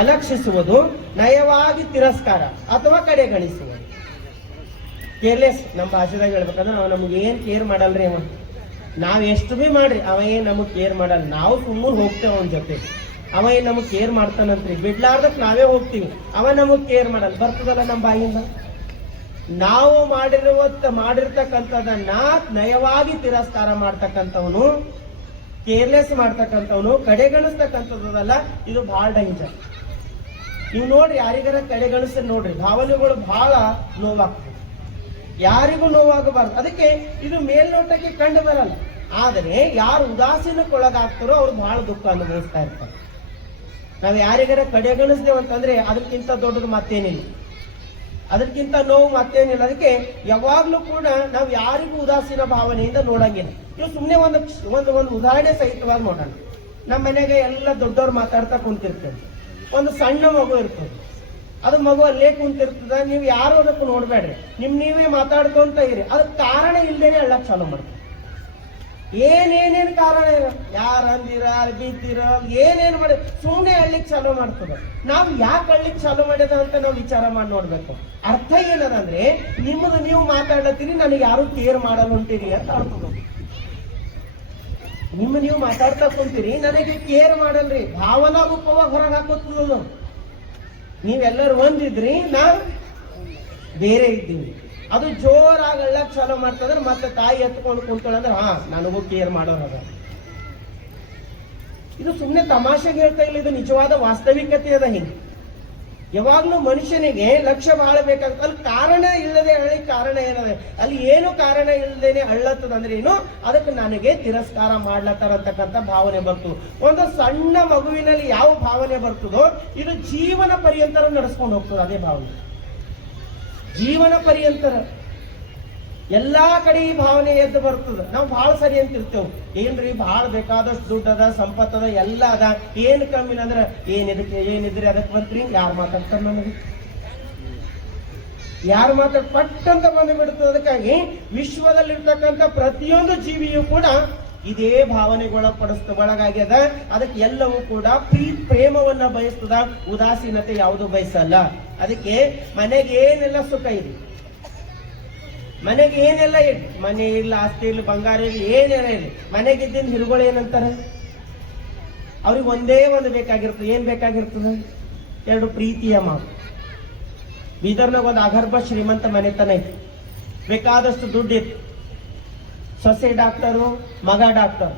ಅಲಕ್ಷಿಸುವುದು, ನಯವಾಗಿ ತಿರಸ್ಕಾರ ಅಥವಾ ಕಡೆಗಣಿಸುವುದು. ಕೇರ್ಲೆಸ್, ನಮ್ಮ ಭಾಷೆದಾಗ ಹೇಳ್ಬೇಕಂದ್ರೆ ಅವ ನಮ್ಗೆ ಏನ್ ಕೇರ್ ಮಾಡಲ್ರಿ. ಅವ ನಾವ್ ಎಷ್ಟು ಭೀ ಮಾಡ್ರಿ ಅವ ಏನ್ ನಮಗ್ ಕೇರ್ ಮಾಡಲ್ಲ. ನಾವು ಸುಮ್ಮನೆ ಹೋಗ್ತೇವೆ ಅವನ ಜೊತೆ. ಅವ ಏನ್ ನಮಗ್ ಕೇರ್ ಮಾಡ್ತಾನಂತ್ರಿ, ಬಿಡ್ಲಾರ್ದಕ್ ನಾವೇ ಹೋಗ್ತೀವಿ. ಅವ ನಮಗ್ ಕೇರ್ ಮಾಡಲ್ಲ. ಬರ್ತದಲ್ಲ ನಮ್ಮ ಬಾಯಿಂದ. ನಾವು ಮಾಡಿರ್ತಕ್ಕಂಥದನ್ನ ನಯವಾಗಿ ತಿರಸ್ಕಾರ ಮಾಡ್ತಕ್ಕಂಥವನು, ಕೇರ್ಲೆಸ್ ಮಾಡ್ತಕ್ಕಂಥವನು, ಕಡೆಗಣಿಸ್ತಕ್ಕಂಥದ್ದಲ್ಲ. ಇದು ಬಹಳ ಡೇಂಜರ್. ನೀವು ನೋಡ್ರಿ, ಯಾರಿಗಾರ ಕಡೆಗಣಿಸಿ ನೋಡ್ರಿ, ಭಾವನೆಗಳು ಬಹಳ ನೋವಾಗ್ತವೆ. ಯಾರಿಗೂ ನೋವಾಗಬಾರ್ದು. ಅದಕ್ಕೆ ಇದು ಮೇಲ್ನೋಟಕ್ಕೆ ಕಂಡು ಬರಲ್ಲ. ಆದರೆ ಯಾರು ಉದಾಸೀನಕ್ಕೊಳಗಾಗ್ತಾರೋ ಅವ್ರು ಬಹಳ ದುಃಖ ಅನುಭವಿಸ್ತಾ ಇರ್ತಾರೆ. ನಾವು ಯಾರಿಗಾರ ಕಡೆಗಣಿಸ್ತೇವೆ ಅಂತಂದ್ರೆ ಅದಕ್ಕಿಂತ ದೊಡ್ಡದು ಮತ್ತೇನಿಲ್ಲ, ಅದಕ್ಕಿಂತ ನೋವು ಮತ್ತೇನಿಲ್ಲ. ಅದಕ್ಕೆ ಯಾವಾಗ್ಲೂ ಕೂಡ ನಾವು ಯಾರಿಗೂ ಉದಾಸೀನ ಭಾವನೆಯಿಂದ ನೋಡಂಗಿಲ್ಲ. ಇವು ಸುಮ್ಮನೆ ಒಂದು ಉದಾಹರಣೆ ಸಹಿತವಾಗಿ ನೋಡೋಣ. ನಮ್ಮ ಮನೆಗೆ ಎಲ್ಲ ದೊಡ್ಡವ್ರು ಮಾತಾಡ್ತಾ ಕುಂತಿರ್ತೇವೆ. ಒಂದು ಸಣ್ಣ ಮಗು ಇರ್ತದೆ, ಅದು ಮಗು ಅಲ್ಲೇ ಕುಂತಿರ್ತದ. ನೀವು ಯಾರು ಅದಕ್ಕೂ ನೋಡ್ಬೇಡ್ರಿ, ನೀವೇ ಮಾತಾಡ್ಕೊಂತ ಇರಿ. ಅದಕ್ಕೆ ಕಾರಣ ಇಲ್ದೇನೆ ಅಳ್ಳಕ್ ಚಾಲೂ ಮಾಡ್ತೀವಿ. ಏನೇನೇನು ಕಾರಣ ಇರೋ, ಯಾರು ಅಂದಿರ ಬಿದ್ದಿರ ಏನೇನು ಮಾಡಿ ಸುಮ್ಮನೆ ಅಳ್ಳಿಕ್ ಚಾಲೂ ಮಾಡ್ತದೆ. ನಾವು ಯಾಕೆ ಅಳ್ಳಿಕ್ ಚಾಲೂ ಮಾಡ್ಯದ ಅಂತ ನಾವು ವಿಚಾರ ಮಾಡಿ ನೋಡ್ಬೇಕು. ಅರ್ಥ ಏನದಂದ್ರೆ, ನಿಮ್ಮದು ನೀವು ಮಾತಾಡತ್ತೀರಿ, ನನಗೆ ಯಾರು ಕೇರ್ ಮಾಡಲ್ಲ ಹೊಂತೀರಿ ಅಂತ ಅರ್ಥದ. ನೀವು ಮಾತಾಡ್ತಾ ಕುಂತೀರಿ, ನನಗೆ ಕೇರ್ ಮಾಡಲ್ರಿ. ಭಾವನಾ ರೂಪವಾಗಿ ಹೊರಗೆ ಹಾಕೋದು. ನೀವೆಲ್ಲರೂ ಒಂದಿದ್ರಿ, ನಾವು ಬೇರೆ ಇದ್ದೀವಿ. ಅದು ಜೋರಾಗಿ ಅಳ್ಳಕ್ ಚಾಲೂ ಮಾಡ್ತಂದ್ರೆ ಮತ್ತೆ ತಾಯಿ ಎತ್ಕೊಂಡು ಕುಂತ್ಕೊಂಡ್ರೆ ನನಗೂ ಕೇರ್ ಮಾಡೋರದ. ಇದು ಸುಮ್ಮನೆ ತಮಾಷೆಗೆ ಹೇಳ್ತಾ ಇಲ್ಲ, ಇದು ನಿಜವಾದ ವಾಸ್ತವಿಕತೆ ಅದ. ಹಿಂಗೆ ಯಾವಾಗ್ಲೂ ಮನುಷ್ಯನಿಗೆ ಲಕ್ಷ್ಯ ಬಹಳ ಬೇಕಾಗುತ್ತೆ. ಅಲ್ಲಿ ಕಾರಣ ಇಲ್ಲದೆ ಅಳ್ಳಿ ಕಾರಣ ಏನದ, ಅಲ್ಲಿ ಏನು ಕಾರಣ ಇಲ್ಲದೇನೆ ಅಳ್ಳತ್ತದಂದ್ರೆ ಏನು, ಅದಕ್ಕೆ ನನಗೆ ತಿರಸ್ಕಾರ ಮಾಡ್ಲತ್ತಾರ ಅಂತಕ್ಕಂಥ ಭಾವನೆ ಬರ್ತದೆ. ಒಂದು ಸಣ್ಣ ಮಗುವಿನಲ್ಲಿ ಯಾವ ಭಾವನೆ ಬರ್ತದೋ ಇದು ಜೀವನ ಪರ್ಯಂತರ ನಡೆಸ್ಕೊಂಡು ಹೋಗ್ತದೆ. ಅದೇ ಭಾವನೆ ಜೀವನ ಪರ್ಯಂತರ ಎಲ್ಲಾ ಕಡೆ ಈ ಭಾವನೆ ಎದ್ದು ಬರ್ತದ. ನಾವು ಬಹಳ ಸರಿ ಅಂತಿರ್ತೇವೆ, ಏನ್ರಿ ಬಹಳ ಬೇಕಾದಷ್ಟು ದುಡ್ಡದ, ಸಂಪತ್ತದ, ಎಲ್ಲ ಅದ, ಏನ್ ಕಮ್ಮಿನ ಅಂದ್ರೆ ಏನಿದ್ರಿ ಅದಕ್ಕೆ ಬಂತ್ರಿ. ಯಾರು ಮಾತಾಡ್ತಾರ ನಮಗೆ, ಯಾರು ಪಟ್ಟಂತ ಬಂದು ಬಿಡ್ತದೆ. ಅದಕ್ಕಾಗಿ ವಿಶ್ವದಲ್ಲಿರ್ತಕ್ಕಂಥ ಪ್ರತಿಯೊಂದು ಜೀವಿಯೂ ಕೂಡ ಇದೇ ಒಳಗಾಗ್ಯದ. ಅದಕ್ಕೆ ಎಲ್ಲವೂ ಕೂಡ ಪ್ರೇಮವನ್ನ ಬಯಸ್ತದ, ಉದಾಸೀನತೆ ಯಾವುದು ಬಯಸಲ್ಲ. ಅದಕ್ಕೆ ಮನೆಗೆ ಏನೆಲ್ಲ ಸುಖ ಇದೆ, ಮನೆಗೆ ಏನೆಲ್ಲ ಇಡ್, ಮನೆ ಇಲ್ಲ, ಆಸ್ತಿ ಇಲ್ಲ, ಬಂಗಾರ ಇಲ್ಲ, ಏನೆಲ್ಲ ಇಲ್ಲ, ಮನೆಗಿದ್ದಿಂದ ಹಿರುಗಳು ಏನಂತಾರೆ, ಅವ್ರಿಗೆ ಒಂದೇ ಒಂದು ಬೇಕಾಗಿರ್ತದೆ. ಏನ್ ಬೇಕಾಗಿರ್ತದೆ? ಎರಡು ಪ್ರೀತಿಯ ಮಾತು. ಬೀದರ್ನಾಗ ಒಂದು ಅಗರ್ಭ ಶ್ರೀಮಂತ ಮನೆತನ ಇತ್ತು, ಬೇಕಾದಷ್ಟು ದುಡ್ಡಿತ್ತು. ಸೊಸೆ ಡಾಕ್ಟರು, ಮಗ ಡಾಕ್ಟರ್,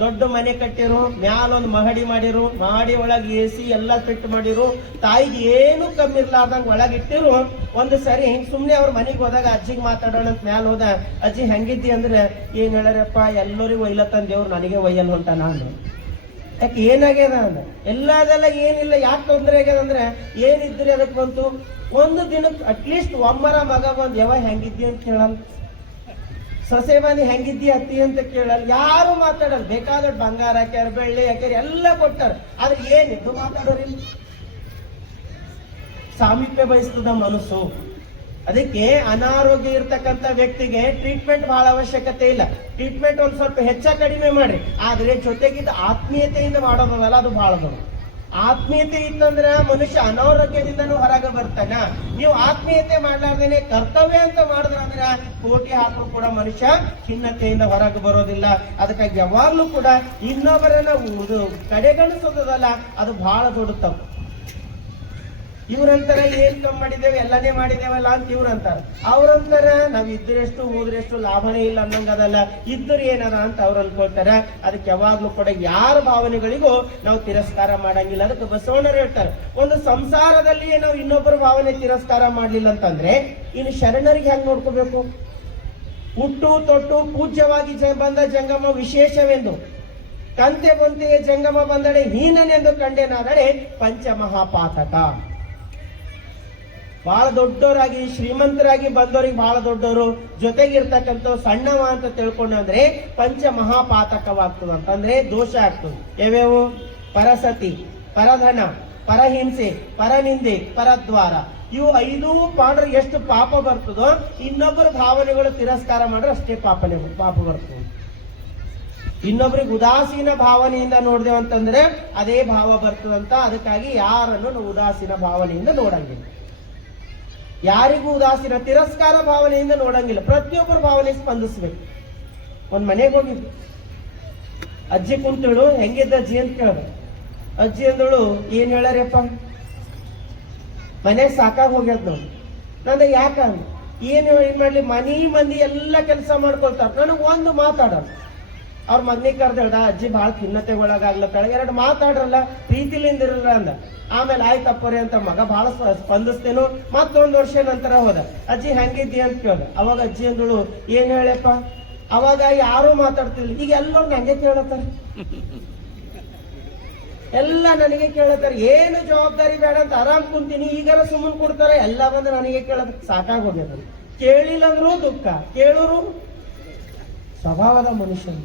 ದೊಡ್ಡ ಮನೆ ಕಟ್ಟಿರು, ಮ್ಯಾಲೊಂದು ಮಹಡಿ ಮಾಡಿರು, ಮಹಡಿ ಒಳಗೆ AC ಎಲ್ಲ ಫಿಟ್ ಮಾಡಿರು. ತಾಯಿಗೆ ಏನು ಕಮ್ಮಿ ಇರ್ಲಾರ್ದಂಗ ಒಳಗಿಟ್ಟಿರು. ಒಂದು ಸರಿ ಸುಮ್ನೆ ಅವ್ರ ಮನೆಗೆ ಹೋದಾಗ ಅಜ್ಜಿಗೆ ಮಾತಾಡೋಣ ಅಂತ ಮ್ಯಾಲ ಹೋದ. ಅಜ್ಜಿ ಹೆಂಗಿದ್ದಿ ಅಂದ್ರೆ, ಏನ್ ಹೇಳರಪ್ಪ, ಎಲ್ಲರಿಗೂ ಒಯ್ಲತ್ತಂದ ದೇವ್ರು ನನಗೆ ಒಯ್ಯಲ್ ಹೊಂಟ. ನಾನು ಯಾಕೆ ಏನಾಗ್ಯದ ಅಂದ್ರೆ, ಎಲ್ಲದೆಲ್ಲ ಏನಿಲ್ಲ. ಯಾಕೆ ತೊಂದರೆ ಆಗ್ಯದ ಅಂದ್ರೆ, ಏನಿದ್ರಿ ಅದಕ್ಕೆ ಬಂತು. ಒಂದು ದಿನಕ್ಕೆ ಅಟ್ಲೀಸ್ಟ್ ಒಮ್ಮರ ಮಗ ಬಂದ್ ಯಾವ ಹೆಂಗಿದ್ದಿ ಅಂತ ಕೇಳಲ್ಲ, ಸೊಸೆ ಬಂದು ಹೆಂಗಿದ್ದಿ ಅತ್ತಿ ಅಂತ ಕೇಳಲ್ಲ, ಯಾರು ಮಾತಾಡಲ್ಲ. ಬೇಕಾದ ಬಂಗಾರ ಹಾಕ್ಯಾರ, ಬೆಳ್ಳಿ ಹಾಕ್ಯಾರ, ಎಲ್ಲ ಕೊಟ್ಟಾರ. ಆದ್ರೆ ಏನಿದ್ದು ಮಾತಾಡೋರಿಲ್ಲ. ಸಾಮೀಪ್ಯ ಬಯಸ್ತದ ಮನಸ್ಸು. ಅದಕ್ಕೆ ಅನಾರೋಗ್ಯ ಇರ್ತಕ್ಕಂಥ ವ್ಯಕ್ತಿಗೆ ಟ್ರೀಟ್ಮೆಂಟ್ ಬಹಳ ಅವಶ್ಯಕತೆ ಇಲ್ಲ. ಟ್ರೀಟ್ಮೆಂಟ್ ಒಂದ್ ಸ್ವಲ್ಪ ಹೆಚ್ಚ ಕಡಿಮೆ ಮಾಡ್ರಿ, ಆದ್ರೆ ಜೊತೆಗಿದ್ದ ಆತ್ಮೀಯತೆಯಿಂದ ಮಾಡೋದಲ್ಲ, ಅದು ಬಹಳ ದೊಡ್ಡ. ಆತ್ಮೀಯತೆ ಇತ್ತಂದ್ರ ಮನುಷ್ಯ ಅನಾರೋಗ್ಯದಿಂದನೂ ಹೊರಗೆ ಬರ್ತಾನ. ನೀವು ಆತ್ಮೀಯತೆ ಮಾಡ್ಲಾರ್ದೇನೆ ಕರ್ತವ್ಯ ಅಂತ ಮಾಡಿದ್ರಂದ್ರ ಕೋಟಿ ಹಾಕಲು ಕೂಡ ಮನುಷ್ಯ ಖಿನ್ನತೆಯಿಂದ ಹೊರಗೆ ಬರೋದಿಲ್ಲ. ಅದಕ್ಕಾಗಿ ಯಾವಾಗ್ಲೂ ಕೂಡ ಇನ್ನೊಬ್ಬರನ್ನ ಕಡೆಗಣಿಸೋದಲ್ಲ, ಅದು ಬಹಳ ದೊಡ್ಡ ತಪ್ಪು. ಇವ್ರಂತಾರ ಏನ್ ಕಮ್ಮಿ ಮಾಡಿದ್ದೇವೆ, ಎಲ್ಲಾನೇ ಮಾಡಿದೇವಲ್ಲ ಅಂತ ಇವ್ರಂತಾರ. ಅವ್ರಂತಾರ ನಾವ್ ಇದ್ರೆಷ್ಟು ಹೋದ್ರೆಷ್ಟು ಲಾಭನೇ ಇಲ್ಲ ಅನ್ನಂಗದಲ್ಲ, ಇದ್ದರು ಏನದ ಅಂತ ಅವ್ರು ಅನ್ಕೊಳ್ತಾರ. ಅದಕ್ಕೆ ಯಾವಾಗ್ಲೂ ಕೂಡ ಯಾರ ಭಾವನೆಗಳಿಗೂ ನಾವು ತಿರಸ್ಕಾರ ಮಾಡಂಗಿಲ್ಲ. ಅದಕ್ಕೆ ಬಸವಣ್ಣರು ಹೇಳ್ತಾರೆ, ಒಂದು ಸಂಸಾರದಲ್ಲಿಯೇ ನಾವು ಇನ್ನೊಬ್ಬರ ಭಾವನೆ ತಿರಸ್ಕಾರ ಮಾಡ್ಲಿಲ್ಲ ಅಂತಂದ್ರೆ ಇನ್ನು ಶರಣರಿಗೆ ಹೆಂಗ್ ನೋಡ್ಕೋಬೇಕು? ಹುಟ್ಟು ತೊಟ್ಟು ಪೂಜ್ಯವಾಗಿ ಬಂದ ಜಂಗಮ ವಿಶೇಷವೆಂದು, ಕಂತೆ ಬೊಂತೆಯ ಜಂಗಮ ಬಂದಡೆ ಹೀನನೆಂದು ಕಂಡೇನಾದಡೆ ಪಂಚಮಹಾಪಾತಕ. ಬಹಳ ದೊಡ್ಡವರಾಗಿ ಶ್ರೀಮಂತರಾಗಿ ಬಂದವರಿಗೆ ಬಹಳ ದೊಡ್ಡವರು, ಜೊತೆಗಿರ್ತಕ್ಕಂಥ ಸಣ್ಣವ ಅಂತ ತಿಳ್ಕೊಂಡ್ರೆ ಪಂಚ ಮಹಾಪಾತಕವಾಗ್ತದಂತಂದ್ರೆ ದೋಷ ಆಗ್ತದೆ. ಯಾವ್ಯಾವು? ಪರಸತಿ, ಪರಧನ, ಪರಹಿಂಸೆ, ಪರನಿಂದೆ, ಪರದ್ವಾರ. ಇವು 5 ಪಾಡ್ರೆ ಎಷ್ಟು ಪಾಪ ಬರ್ತದೋ, ಇನ್ನೊಬ್ಬರ ಭಾವನೆಗಳು ತಿರಸ್ಕಾರ ಮಾಡ್ರೆ ಅಷ್ಟೇ ಪಾಪ ಬರ್ತದೆ. ಇನ್ನೊಬ್ರಿಗೆ ಉದಾಸೀನ ಭಾವನೆಯಿಂದ ನೋಡ್ದೇವು ಅಂತಂದ್ರೆ ಅದೇ ಭಾವ ಬರ್ತದಂತ. ಅದಕ್ಕಾಗಿ ಯಾರನ್ನು ನಾವು ಉದಾಸೀನ ಭಾವನೆಯಿಂದ ನೋಡಂಗಿಲ್ಲ, ಯಾರಿಗೂ ಉದಾಸೀನ ತಿರಸ್ಕಾರ ಭಾವನೆಯಿಂದ ನೋಡಂಗಿಲ್ಲ. ಪ್ರತಿಯೊಬ್ಬರ ಭಾವನೆ ಸ್ಪಂದಿಸ್ಬೇಕು. ಒಂದ್ ಮನೆಗೆ ಹೋಗಿದ್ವಿ, ಅಜ್ಜಿ ಕುಂತಳು, ಹೆಂಗಿದ್ದ ಅಜ್ಜಿ ಅಂತ ಕೇಳ್ದ. ಅಜ್ಜಿ ಅಂದಳು, ಏನ್ ಹೇಳ್ಯಾರಪ್ಪ, ಮನೆ ಸಾಕಾಗಿ ಹೋಗ್ಯದ ನೋಡಿ. ನಂದ ಯಾಕ ಏನ್ ಮಾಡ್ಲಿ, ಮನಿ ಮಂದಿ ಎಲ್ಲ ಕೆಲಸ ಮಾಡ್ಕೊಳ್ತಾರ, ನನಗ್ ಒಂದು ಮಾತಾಡೋಣ. ಅವ್ರ ಮಗನಿಗೆ ಕರ್ದೇಳ್ದ, ಅಜ್ಜಿ ಭಾಳ ಖಿನ್ನತೆಗೊಳಗಾಗ್ಲತ್ತಾಳ, ಎರಡು ಮಾತಾಡ್ರಲ್ಲ, ಪ್ರೀತಿಲಿಂದ ಇರಲ್ಲ ಅಂದ. ಆಮೇಲೆ ಆಯ್ತಪ್ಪರೆ ಅಂತ ಮಗ ಬಹಳ ಸ್ಪಂದಿಸ್ತೇನು. ಮತ್ತೊಂದ್ ವರ್ಷ ನಂತರ ಹೋದ, ಅಜ್ಜಿ ಹೆಂಗಿದ್ದಿ ಅಂತ ಕೇಳ್ದ. ಅವಾಗ ಅಜ್ಜಿ ಅಂದಳು, ಏನ್ ಹೇಳಪ್ಪ, ಅವಾಗ ಯಾರು ಮಾತಾಡ್ತಿರ್ಲಿ, ಈಗ ಎಲ್ಲರೂ ನನಗೆ ಕೇಳತ್ತಾರ, ಎಲ್ಲ ನನಗೆ ಕೇಳತ್ತಾರ. ಏನು ಜವಾಬ್ದಾರಿ ಬೇಡ ಅಂತ ಆರಾಮ್ ಕುಂತೀನಿ, ಈಗಾರ ಸುಮ್ಮನೆ ಕೊಡ್ತಾರೆ, ಎಲ್ಲ ಬಂದು ನನಗೆ ಕೇಳದ. ಸಾಕಾಗೋಗ್ಯದ. ಕೇಳಿಲ್ಲ ಅಂದ್ರೂ ದುಃಖ, ಕೇಳೋರು ಸ್ವಭಾವದ ಮನುಷ್ಯ.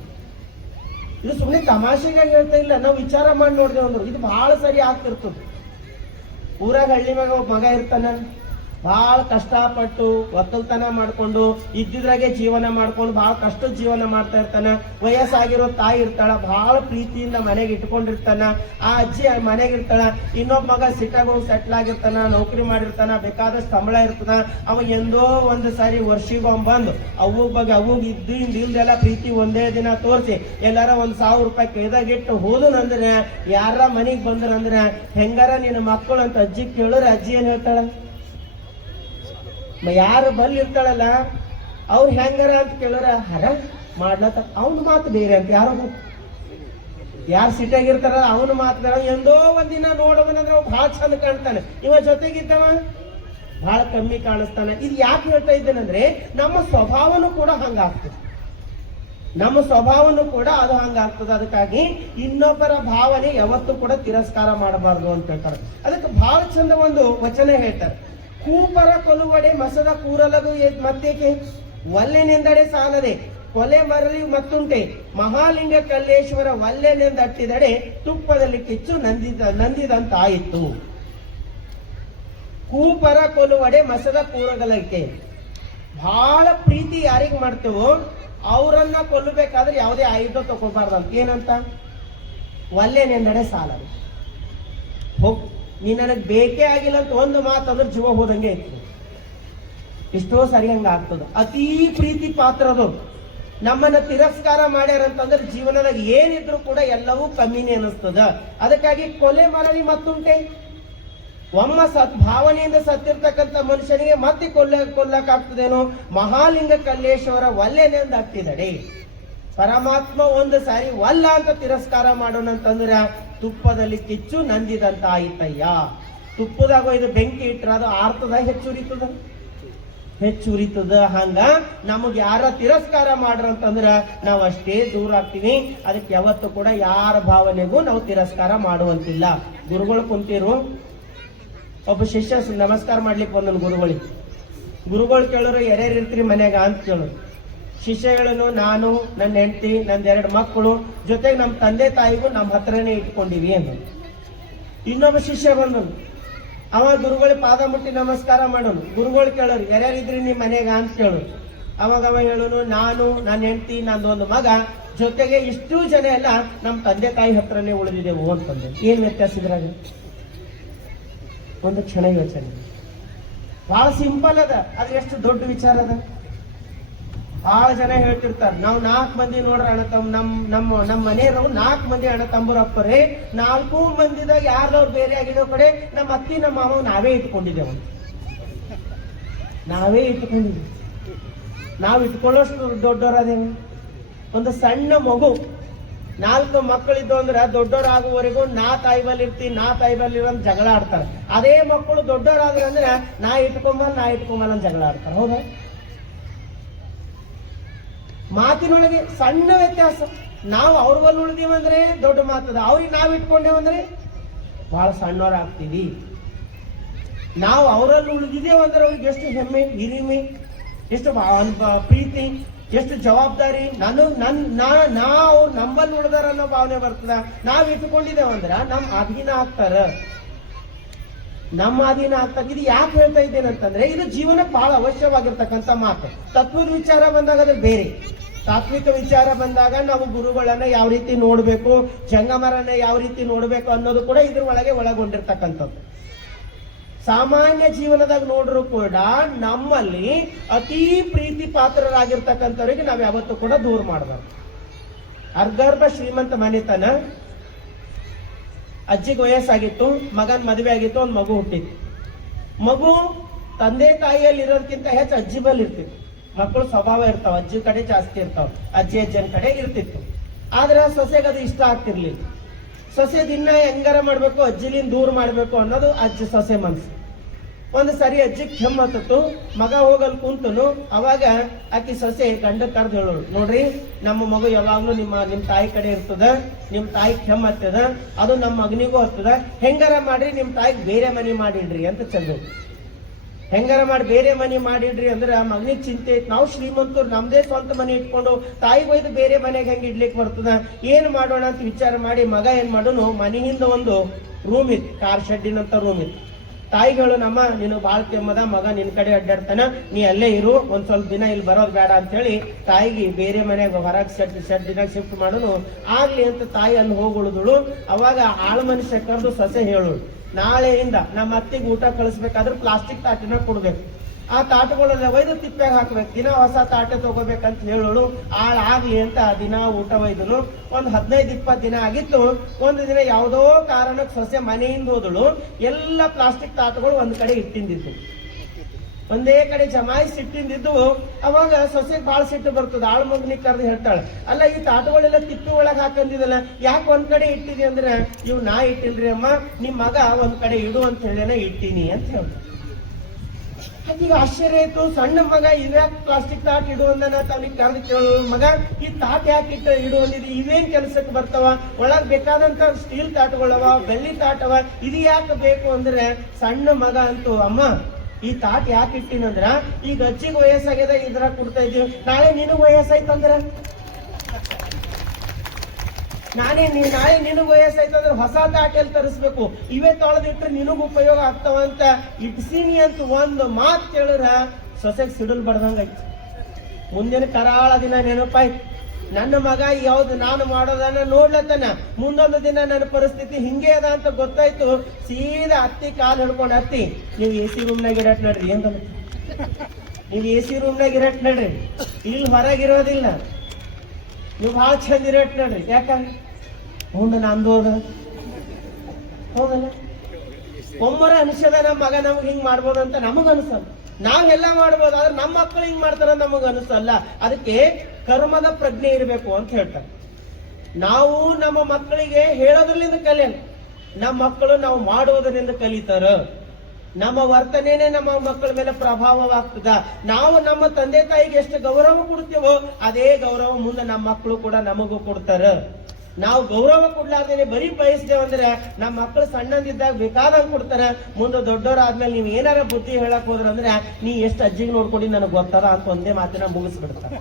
ಇದು ಸುಮ್ಮನೆ ತಮಾಷೆಗಾಗಿ ಹೇಳ್ತಾ ಇಲ್ಲ, ನಾವು ವಿಚಾರ ಮಾಡಿ ನೋಡ್ದೇವ್ ಅಂದ್ರು ಇದು ಬಹಳ ಸರಿ ಆಗ್ತಿರ್ತದೆ. ಊರಾಗ ಹಳ್ಳಿ ಮಗ ಇರ್ತಾನ, ಬಹಳ ಕಷ್ಟಪಟ್ಟು ಒಕ್ಕಲ್ತನ ಮಾಡ್ಕೊಂಡು ಇದ್ದಿದ್ರಾಗೆ ಜೀವನ ಮಾಡ್ಕೊಂಡು ಬಹಳ ಕಷ್ಟದ ಜೀವನ ಮಾಡ್ತಾ ಇರ್ತಾನ. ವಯಸ್ಸಾಗಿರೋ ತಾಯಿ ಇರ್ತಾಳ, ಬಹಳ ಪ್ರೀತಿಯಿಂದ ಮನೆಗೆ ಇಟ್ಕೊಂಡಿರ್ತಾನ. ಆ ಅಜ್ಜಿ ಮನೆಗೆ ಇರ್ತಾಳ. ಇನ್ನೊಬ್ಬ ಮಗ ಸಿಟ್ಟಾಗ ಹೋಗಿ ಸೆಟ್ಲ್ ಆಗಿರ್ತಾನ, ನೌಕರಿ ಮಾಡಿರ್ತಾನ, ಬೇಕಾದಷ್ಟು ಸಂಬಳ ಇರ್ತಾನ. ಅವ ಎಂದೋ ಒಂದು ಸಾರಿ ವರ್ಷಿಗೊಮ್ಮೆ ಬಂದು ಅವ್ವಗ್ ಬಗ್ಗೆ ಅವ್ವಗ್ ಇಲ್ದೆಲ್ಲ ಪ್ರೀತಿ ಒಂದೇ ದಿನ ತೋರಿಸಿ ಎಲ್ಲಾರ 1,000 ರೂಪಾಯಿ ಕೈದಾಗಿಟ್ಟು ಹೋದನಂದ್ರೆ, ಯಾರ ಮನೆಗ್ ಬಂದ್ರಂದ್ರೆ ಹೆಂಗಾರ ನಿನ್ನ ಮಕ್ಕಳು ಅಂತ ಅಜ್ಜಿ ಕೇಳಿದ್ರೆ ಅಜ್ಜಿ ಏನ್ ಹೇಳ್ತಾಳ, ಯಾರು ಬಲ್ಲಿ ಇರ್ತಾಳಲ್ಲ ಅವ್ರು ಹೆಂಗಾರ ಅಂತ ಕೇಳೋರ ಹರ ಮಾಡ್ಲತ್ತ, ಅವನ ಮಾತು ಬೇರೆ ಅಂತ. ಯಾರು ಸಿಟ್ಟಾಗಿರ್ತಾರ ಅವನ ಮಾತು ಬೇರೆ. ಎಂದೋ ಒಂದಿನ ನೋಡವನಂದ್ರೆ ಅವ್ ಬಹಳ ಚಂದ ಕಾಣ್ತಾನೆ, ಇವ ಜೊತೆಗಿದ್ದವ ಬಹಳ ಕಮ್ಮಿ ಕಾಣಿಸ್ತಾನೆ. ಇದು ಯಾಕೆ ಹೇಳ್ತಾ ಇದ್ದೇನೆಂದ್ರೆ, ನಮ್ಮ ಸ್ವಭಾವನೂ ಕೂಡ ಹಂಗಾಗ್ತದೆ, ನಮ್ಮ ಸ್ವಭಾವನೂ ಕೂಡ ಅದು ಹಂಗಾಗ್ತದೆ. ಅದಕ್ಕಾಗಿ ಇನ್ನೊಬ್ಬರ ಭಾವನೆ ಯಾವತ್ತೂ ಕೂಡ ತಿರಸ್ಕಾರ ಮಾಡಬಾರ್ದು ಅಂತ ಹೇಳ್ತಾರೆ. ಅದಕ್ಕೆ ಬಹಳ ಚಂದ ಒಂದು ವಚನ ಹೇಳ್ತಾರೆ, ಕೂಪರ ಕೊಲುವಡೆ ಮಸದ ಕೂರಲದು ಮತ್ತೇಕೆ, ಒಲ್ಲೆನೆಂದಡೆ ಸಾಲದೆ ಕೊಲೆ ಮರಳಿ ಮತ್ತುಂಟೆ, ಮಹಾಲಿಂಗ ಕಲ್ಲೇಶ್ವರ ಒಲ್ಲೆನೆಂದಟ್ಟಿದಡೆ ತುಪ್ಪದಲ್ಲಿ ಕಿಚ್ಚು ನಂದಿದಂತಾಯಿತು. ಕೂಪರ ಕೊಲುವಡೆ ಮಸದ ಕೂರಗಲಕ್ಕೆ, ಬಹಳ ಪ್ರೀತಿ ಯಾರಿಗ್ ಮಾಡ್ತೇವೋ ಅವರನ್ನ ಕೊಲ್ಲಬೇಕಾದ್ರೆ ಯಾವುದೇ ಆಯುಧ ತಗೋಬಾರ್ದಂತ. ಏನಂತ, ಒಲ್ಲೆನೆಂದಡೆ ಸಾಲದೆ, ಹೋಗ್ ನೀ ನನಗ್ ಬೇಕೇ ಆಗಿಲ್ಲ ಅಂತ ಒಂದು ಮಾತಂದ್ರೆ ಜೀವ ಹೋದಂಗೆ ಇತ್ತು. ಎಷ್ಟೋ ಸರಿ ಹಂಗ ಆಗ್ತದ. ಅತೀ ಪ್ರೀತಿ ಪಾತ್ರದು ನಮ್ಮನ್ನ ತಿರಸ್ಕಾರ ಮಾಡ್ಯಾರಂತಂದ್ರೆ ಜೀವನದಾಗ ಏನಿದ್ರು ಕೂಡ ಎಲ್ಲವೂ ಕಮ್ಮಿನೇ ಅನಿಸ್ತದ. ಅದಕ್ಕಾಗಿ ಕೊಲೆ ಮರಳಿ ಮತ್ತುಂಟೆ, ಒಮ್ಮ ಭಾವನೆಯಿಂದ ಸತ್ತಿರ್ತಕ್ಕಂಥ ಮನುಷ್ಯನಿಗೆ ಮತ್ತೆ ಕೊಲ್ಲಕ್ಕಾಗ್ತದೇನೋ. ಮಹಾಲಿಂಗ ಕಲ್ಲೇಶ್ವರ ಒಲ್ಲೆನೆಂದು ಅಟ್ಟಿದಡೆ, ಪರಮಾತ್ಮ ಒಂದು ಸಾರಿ ವಲ್ಲ ಅಂತ ತಿರಸ್ಕಾರ ಮಾಡೋಣ ಅಂತಂದ್ರ ತುಪ್ಪದಲ್ಲಿ ಕಿಚ್ಚು ನಂದಿದಂತ ಆಯ್ತಯ್ಯ. ತುಪ್ಪದಾಗ ಇದು ಬೆಂಕಿ ಇಟ್ರ ಅದು ಆರ್ತದ, ಹೆಚ್ಚುರಿತದ. ಹಂಗ ನಮಗ್ ಯಾರ ತಿರಸ್ಕಾರ ಮಾಡ್ರಂತಂದ್ರ ನಾವ್ ಅಷ್ಟೇ ದೂರ ಆಗ್ತೀವಿ. ಅದಕ್ಕೆ ಯಾವತ್ತು ಕೂಡ ಯಾರ ಭಾವನೆಗೂ ನಾವು ತಿರಸ್ಕಾರ ಮಾಡುವಂತಿಲ್ಲ. ಗುರುಗಳು ಕುಂತಿರು, ಒಬ್ಬ ಶಿಷ್ಯ ನಮಸ್ಕಾರ ಮಾಡ್ಲಿಕ್ಕೆ ಬಂದನು ಗುರುಗಳಿಗೆ. ಗುರುಗಳು ಕೇಳೋರು ಯಾರ್ಯಾರು ಇರ್ತೀರಿ ಮನ್ಯಾಗ ಅಂತ ಕೇಳೋರು. ಶಿಷ್ಯ ಹೇಳನು, ನಾನು, ನನ್ನ ಹೆಂಡತಿ, ನಂದು 2 ಮಕ್ಕಳು, ಜೊತೆಗೆ ನಮ್ಮ ತಂದೆ ತಾಯಿಗೂ ನಮ್ಮ ಹತ್ರನೇ ಇಟ್ಕೊಂಡಿವಿ ಅಂದ. ಇನ್ನೊಬ್ಬ ಶಿಷ್ಯ ಬಂದನು, ಅವ ಗುರುಗಳಿಗೆ ಪಾದ ಮುಟ್ಟಿ ನಮಸ್ಕಾರ ಮಾಡೋನು. ಗುರುಗಳು ಕೇಳೋರು ಯಾರ್ಯಾರಿದ್ರಿ ನಿಮ್ ಮನೆಗ ಅಂತ ಕೇಳೋರು. ಅವಾಗ ಅವ ಹೇಳೋನು, ನಾನು, ನನ್ನ ಹೆಂಡತಿ, ನಂದೊಂದು ಮಗ, ಜೊತೆಗೆ ಇಷ್ಟು ಜನ ಎಲ್ಲ ನಮ್ಮ ತಂದೆ ತಾಯಿ ಹತ್ರನೇ ಉಳಿದಿದೆವು ಅಂತಂದ್ರೆ. ಏನ್ ವ್ಯತ್ಯಾಸ ಇದ್ರಾಗ? ಒಂದು ಕ್ಷಣ ಯೋಚನೆ. ಬಹಳ ಸಿಂಪಲ್ ಅದ, ಆದ್ರೆ ಎಷ್ಟು ದೊಡ್ಡ ವಿಚಾರ ಅದ. ಬಹಳ ಜನ ಹೇಳ್ತಿರ್ತಾರ, ನಾವು 4 ಮಂದಿ ನೋಡ್ರ ಅಣ್ಣ ತಮ್ಮ, ನಮ್ಮ ಮನೆಯವರು 4 ಮಂದಿ ಅಣ್ಣ ತಮ್ಮರು ಅಪ್ಪರೇ, 4 ಮಂದಿದಾಗ ಯಾರ್ದವ್ರು ಬೇರೆ ಆಗಿರೋ ಕಡೆ ನಮ್ಮ ಅತ್ತಿ ನಮ್ಮ ಮಾವ ನಾವೇ ಇಟ್ಕೊಂಡಿದ್ದೇವೆ. ನಾವು ಇಟ್ಕೊಳ್ಳೋಷ್ಟು ದೊಡ್ಡವರದೇವು. ಒಂದು ಸಣ್ಣ ಮಗು 4 ಮಕ್ಕಳಿದ್ದು ಅಂದ್ರೆ ದೊಡ್ಡವರಾಗುವವರೆಗೂ ನಾ ತಾಯಿ ಬಲ್ಲಿ ಇರ್ತೀನಿ, ನಾ ತಾಯಿ ಬಲ್ಲಿ ಇರೋ ಜಗಳ ಆಡ್ತಾರೆ. ಅದೇ ಮಕ್ಕಳು ದೊಡ್ಡವರಾದ್ರೆ ಅಂದ್ರೆ ನಾ ಇಟ್ಕೊಂಬಲ್ಲ ಅಂತ ಜಗಳ ಆಡ್ತಾರೆ. ಹೌದಾ? ಮಾತಿನೊಳಗೆ ಸಣ್ಣ ವ್ಯತ್ಯಾಸ. ನಾವು ಅವ್ರ ಬಲ್ಲಿ ಉಳಿದೀವಂದ್ರೆ ದೊಡ್ಡ ಮಾತದ, ಅವ್ರಿಗೆ ನಾವು ಇಟ್ಕೊಂಡೇವಂದ್ರೆ ಬಹಳ ಸಣ್ಣವರಾಗ್ತೀವಿ. ನಾವು ಅವರಲ್ಲಿ ಉಳಿದಿದ್ದೇವಂದ್ರೆ ಅವ್ರಿಗೆ ಎಷ್ಟು ಹೆಮ್ಮೆ, ಹಿರಿಮೆ, ಎಷ್ಟು ಪ್ರೀತಿ, ಎಷ್ಟು ಜವಾಬ್ದಾರಿ. ನಾವು ನಮ್ಮಲ್ಲಿ ಉಳಿದಾರ ಅನ್ನೋ ಭಾವನೆ ಬರ್ತದ. ನಾವ್ ಇಟ್ಕೊಂಡಿದ್ದೇವಂದ್ರ ನಮ್ಮ ಅಧೀನ ಆಗ್ತಾರ. ಇದು ಯಾಕೆ ಹೇಳ್ತಾ ಇದ್ದೇನಂತಂದ್ರೆ, ಇದು ಜೀವನ ಬಹಳ ಅವಶ್ಯವಾಗಿರ್ತಕ್ಕಂಥ ಮಾತು. ತತ್ವದ ವಿಚಾರ ಬಂದಾಗ ಅದ್ರ ಬೇರೆ, ತಾತ್ವಿಕ ವಿಚಾರ ಬಂದಾಗ ನಾವು ಗುರುಗಳನ್ನ ಯಾವ ರೀತಿ ನೋಡ್ಬೇಕು, ಜಂಗಮರನ್ನ ಯಾವ ರೀತಿ ನೋಡ್ಬೇಕು ಅನ್ನೋದು ಕೂಡ ಇದ್ರ ಒಳಗೆ ಒಳಗೊಂಡಿರ್ತಕ್ಕಂಥದ್ದು. ಸಾಮಾನ್ಯ ಜೀವನದಾಗ ನೋಡ್ರು ಕೂಡ ನಮ್ಮಲ್ಲಿ ಅತಿ ಪ್ರೀತಿ ಪಾತ್ರರಾಗಿರ್ತಕ್ಕಂಥವ್ರಿಗೆ ನಾವ್ ಯಾವತ್ತೂ ಕೂಡ ದೂರ ಮಾಡಬಾರ್ದು. ಅರ್ಗರ್ಭ ಶ್ರೀಮಂತ ಮನೆತನ, ಅಜ್ಜಿಗೆ ವಯಸ್ಸಾಗಿತ್ತು, ಮಗನ್ ಮದುವೆ ಆಗಿತ್ತು, ಒಂದ್ ಮಗು ಹುಟ್ಟಿತ್ತು. ಮಗು ತಂದೆ ತಾಯಿಯಲ್ಲಿ ಇರೋದಕ್ಕಿಂತ ಹೆಚ್ಚು ಅಜ್ಜಿ ಬಲ್ ಇರ್ತಿತ್ತು. ಮಕ್ಕಳು ಸ್ವಭಾವ ಇರ್ತಾವ, ಅಜ್ಜಿ ಕಡೆ ಜಾಸ್ತಿ ಇರ್ತಾವ, ಅಜ್ಜನ ಕಡೆ ಇರ್ತಿತ್ತು. ಆದ್ರೆ ಸೊಸೆಗೆ ಅದು ಇಷ್ಟ ಆಗ್ತಿರ್ಲಿಲ್ಲ. ಸೊಸೆ ದಿನ ಹೆಂಗಾರ ಮಾಡ್ಬೇಕು, ಅಜ್ಜಿಲಿಂದ ದೂರ ಮಾಡ್ಬೇಕು ಅನ್ನೋದು ಅಜ್ಜಿ ಸೊಸೆ ಮನ್ಸು. ಒಂದು ಸರಿ ಅಜ್ಜಿಗೆ ಕೆಮ್ಮ ಹತ್ತಿತ್ತು, ಮಗ ಹೋಗಲ್ ಕುಂತನು. ಅವಾಗ ಆಕಿ ಸೊಸೆ ಗಂಡ ಕರ್ದು ಹೇಳೋಳು, ನೋಡ್ರಿ ನಮ್ಮ ಮಗು ಯಾವಾಗ್ಲೂ ನಿಮ್ ತಾಯಿ ಕಡೆ ಇರ್ತದ, ನಿಮ್ ತಾಯಿ ಕೆಮ್ಮ ಹತ್ತದ, ಅದು ನಮ್ಮ ಮಗನಿಗೂ ಹತ್ತದ, ಹೆಂಗಾರ ಮಾಡ್ರಿ ನಿಮ್ ತಾಯಿಗೆ ಬೇರೆ ಮನೆ ಮಾಡಿಡ್ರಿ ಅಂತ ಚಂದ. ಹೆಂಗಾರ ಮಾಡಿ ಬೇರೆ ಮನೆ ಮಾಡಿಡ್ರಿ ಅಂದ್ರೆ ಮಗನಿಗೆ ಚಿಂತೆ ಐತಿ. ನಾವು ಶ್ರೀಮಂತರು, ನಮ್ದೇ ಸ್ವಂತ ಮನೆ ಇಟ್ಕೊಂಡು ತಾಯಿಗೆ ಒಯ್ದು ಬೇರೆ ಮನೆಗೆ ಹೆಂಗ್ ಇಡ್ಲಿಕ್ಕೆ ಬರ್ತದ, ಏನ್ ಮಾಡೋಣ ಅಂತ ವಿಚಾರ ಮಾಡಿ ಮಗ ಏನ್ ಮಾಡೋನು, ಮನೆಯಿಂದ ಒಂದು ರೂಮ್ ಇತ್ತು, ಕಾರ್ ಶೆಡ್ಡಿನಂತ ರೂಮ್ ಇತ್ತು. ತಾಯಿಗಳು, ನಮ್ಮ ನೀನು ಬಾಳ್ ಕೆಮ್ಮದ, ಮಗ ನಿನ್ ಕಡೆ ಅಡ್ಡಾಡ್ತಾನ, ನೀ ಅಲ್ಲೇ ಇರು, ಒಂದ್ ಸ್ವಲ್ಪ ದಿನ ಇಲ್ಲಿ ಬರೋದ್ ಬೇಡ ಅಂತ ಹೇಳಿ ತಾಯಿಗೆ ಬೇರೆ ಮನೆಗೆ ಹೊರಗ್ ಶೆಡ್ಡಿನಾಗ ಶಿಫ್ಟ್ ಮಾಡೋನು. ಆಗ್ಲಿ ಅಂತ ತಾಯಿ ಅಲ್ಲಿ ಹೋಗಿ ಉಳಿದಳು. ಅವಾಗ ಆಳ್ ಮನುಷ್ಯ ಕರೆದು ಸೊಸೆ ಹೇಳು, ನಾಳೆಯಿಂದ ನಮ್ಮ ಅತ್ತಿಗೆ ಊಟ ಕಳಿಸ್ಬೇಕಾದ್ರೆ ಪ್ಲಾಸ್ಟಿಕ್ ತಾಟಿನ ಕೊಡ್ಬೇಕು, ಆ ತಾಟುಗಳೆಲ್ಲ ಒಯ್ದು ತಿಪ್ಪಾಗ ಹಾಕ್ಬೇಕು, ದಿನ ಹೊಸ ತಾಟೆ ತಗೋಬೇಕಂತ ಹೇಳೋಳು. ಆಗ್ಲಿ ಅಂತ ದಿನ ಊಟ ಒಯ್ದನು. ಒಂದ್ 15-20 ದಿನ ಆಗಿತ್ತು. ಒಂದು ದಿನ ಯಾವುದೋ ಕಾರಣಕ್ಕೆ ಸೊಸೆ ಮನೆಯಿಂದ ಹೋದಳು. ಎಲ್ಲ ಪ್ಲಾಸ್ಟಿಕ್ ತಾಟುಗಳು ಒಂದ್ ಕಡೆ ಇಟ್ಟಿಂದಿದ್ದು, ಒಂದೇ ಕಡೆ ಜಮಾಯಿಸಿ ಇಟ್ಟಿಂದಿದ್ದು. ಅವಾಗ ಸೊಸೆಗೆ ಬಾಳ ಸಿಟ್ಟು ಬರ್ತದ. ಆಳ್ ಮಗನಿಗೆ ಕರೆದು ಹೇಳ್ತಾಳೆ, ಅಲ್ಲ ಈ ತಾಟುಗಳೆಲ್ಲ ತಿಪ್ಪಿ ಒಳಗೆ ಹಾಕಂದಿದಲ್ಲ, ಯಾಕೆ ಒಂದ್ ಕಡೆ ಇಟ್ಟಿದಿ ಅಂದ್ರೆ, ಇವ್ ನಾ ಇಟ್ಟಿಲ್ರಿ ಅಮ್ಮ, ನಿಮ್ ಮಗ ಒಂದ್ ಕಡೆ ಇಡು ಅಂತ ಹೇಳೇನ ಇಟ್ಟಿನಿ ಅಂತ ಹೇಳ್ತಾರೆ. ಈಗ ಆಶ್ಚರ್ಯ ಆಯ್ತು. ಸಣ್ಣ ಮಗ ಇವ್ಯಾಕೆ ಪ್ಲಾಸ್ಟಿಕ್ ತಾಟ್ ಇಡು ಅಂದನ, ಅವನಿಗೆ ಕರೆದು ಕೇಳೋ, ಮಗ ಈ ತಾಟ್ ಯಾಕೆ ಇಡು ಅಂದಿದಿ, ಇವೇನ್ ಕೆಲಸಕ್ಕೆ ಬರ್ತಾವ, ಒಳಗ್ ಬೇಕಾದಂತ ಸ್ಟೀಲ್ ತಾಟುಗಳವ, ಬೆಳ್ಳಿ ತಾಟವ, ಇದು ಯಾಕೆ ಬೇಕು ಅಂದ್ರೆ, ಸಣ್ಣ ಮಗ ಅಂತೂ, ಅಮ್ಮ ಈ ತಾಟ್ ಯಾಕೆ ಇಟ್ಟಿನಂದ್ರ, ಈಗ ಅಜ್ಜಿಗೆ ವಯಸ್ಸಾಗ್ಯದ ಇದ್ರ ಕೊಡ್ತಾ ಇದೀವಿ, ನಾಳೆ ನಿನಗ್ ವಯಸ್ಸಾಯ್ತಂದ್ರ, ನಾಳೆ ನಿನಗ್ ವಯಸ್ಸಾಯ್ತಂದ್ರೆ ಹೊಸ ತಾಟೆಯಲ್ಲಿ ತರಿಸ್ಬೇಕು, ಇವೇ ತೊಳೆದಿಟ್ರೆ ನಿನಗ್ ಉಪಯೋಗ ಆಗ್ತಾವ ಅಂತ ಇಟ್ಸೀನಿ ಅಂತ ಒಂದು ಮಾತು ಕೇಳಿದ್ರ ಸೊಸೆಗೆ ಸಿಡಲ್ ಬಡ್ದಂಗಾಯ್ತು. ಮುಂದಿನ ಕರಾಳ ದಿನ ನೆನಪಾಯ್ತು, ನನ್ನ ಮಗ ಯಾವ್ದು ನಾನು ಮಾಡೋದನ್ನ ನೋಡ್ಲತ್ತಾನ, ಮುಂದೊಂದು ದಿನ ನನ್ನ ಪರಿಸ್ಥಿತಿ ಹಿಂಗೆ ಅದ ಅಂತ ಗೊತ್ತಾಯ್ತು. ಸೀದಾ ಅತ್ತಿ ಕಾಲ್ ಹಿಡ್ಕೊಂಡು, ಅತ್ತಿ ನೀವು AC ರೂಮ್ನಾಗ ಇರಟ್ ನಡ್ರಿ ಅಂತ, ನೀವು AC ರೂಮ್ನಾಗ ಇರಟ್ ನಡ್ರಿ, ಇಲ್ಲಿ ಹೊರಗಿರೋದಿಲ್ಲ, ನೀವು ಭಾಳ ಚಂದ ಇರಟ್ ನಡ್ರಿ. ಯಾಕಂದ್ರೆ ಮುಂದೆ ನಂದು ಹೌದಲ್ಲ, ಒಮ್ಮರ ಅನಿಸದ ನಮ್ಮ ಮಗ ನಮ್ಗೆ ಹಿಂಗ್ ಮಾಡ್ಬೋದಂತ ನಮಗ ಅನಿಸಲ್ಲ. ನಾವೆಲ್ಲ ಮಾಡ್ಬೋದು, ಆದ್ರೆ ನಮ್ಮ ಮಕ್ಕಳು ಹಿಂಗ್ ಮಾಡ್ತಾರ ನಮಗ ಅನಿಸಲ್ಲ. ಅದಕ್ಕೆ ಕರ್ಮದ ಪ್ರಜ್ಞೆ ಇರಬೇಕು ಅಂತ ಹೇಳ್ತಾರೆ. ನಾವು ನಮ್ಮ ಮಕ್ಕಳಿಗೆ ಹೇಳೋದ್ರಲ್ಲಿಂದ ಕಲಿಯಲ್ಲ, ನಮ್ಮ ಮಕ್ಕಳು ನಾವು ಮಾಡೋದರಿಂದ ಕಲಿತಾರ. ನಮ್ಮ ವರ್ತನೆನೇ ನಮ್ಮ ಮಕ್ಕಳ ಮೇಲೆ ಪ್ರಭಾವವಾಗ್ತದ. ನಾವು ನಮ್ಮ ತಂದೆ ತಾಯಿಗೆ ಎಷ್ಟು ಗೌರವ ಕೊಡ್ತೀವೋ ಅದೇ ಗೌರವ ಮುಂದೆ ನಮ್ಮ ಮಕ್ಕಳು ಕೂಡ ನಮಗೂ ಕೊಡ್ತಾರ. ನಾವು ಗೌರವ ಕೊಡ್ಲಾರ್ದೇನೆ ಬರೀ ಬಯಸ್ತೇವೆ ಅಂದ್ರೆ ನಮ್ಮ ಮಕ್ಕಳು ಸಣ್ಣದಿದ್ದಾಗ ಬೇಕಾದಂಗ್ ಕೊಡ್ತಾರ. ಮುಂದೆ ದೊಡ್ಡವರಾದ್ಮೇಲೆ ನೀವ್ ಏನಾರ ಬುದ್ಧಿ ಹೇಳಕ್ ಹೋದ್ರ ಅಂದ್ರೆ, ನೀ ಎಷ್ಟು ಅಜ್ಜಿಗೆ ನೋಡ್ಕೊಂಡು ನನಗ್ ಗೊತ್ತದ ಅಂತ ಒಂದೇ ಮಾತಿನ ಮುಗಿಸ್ಬಿಡ್ತಾರ.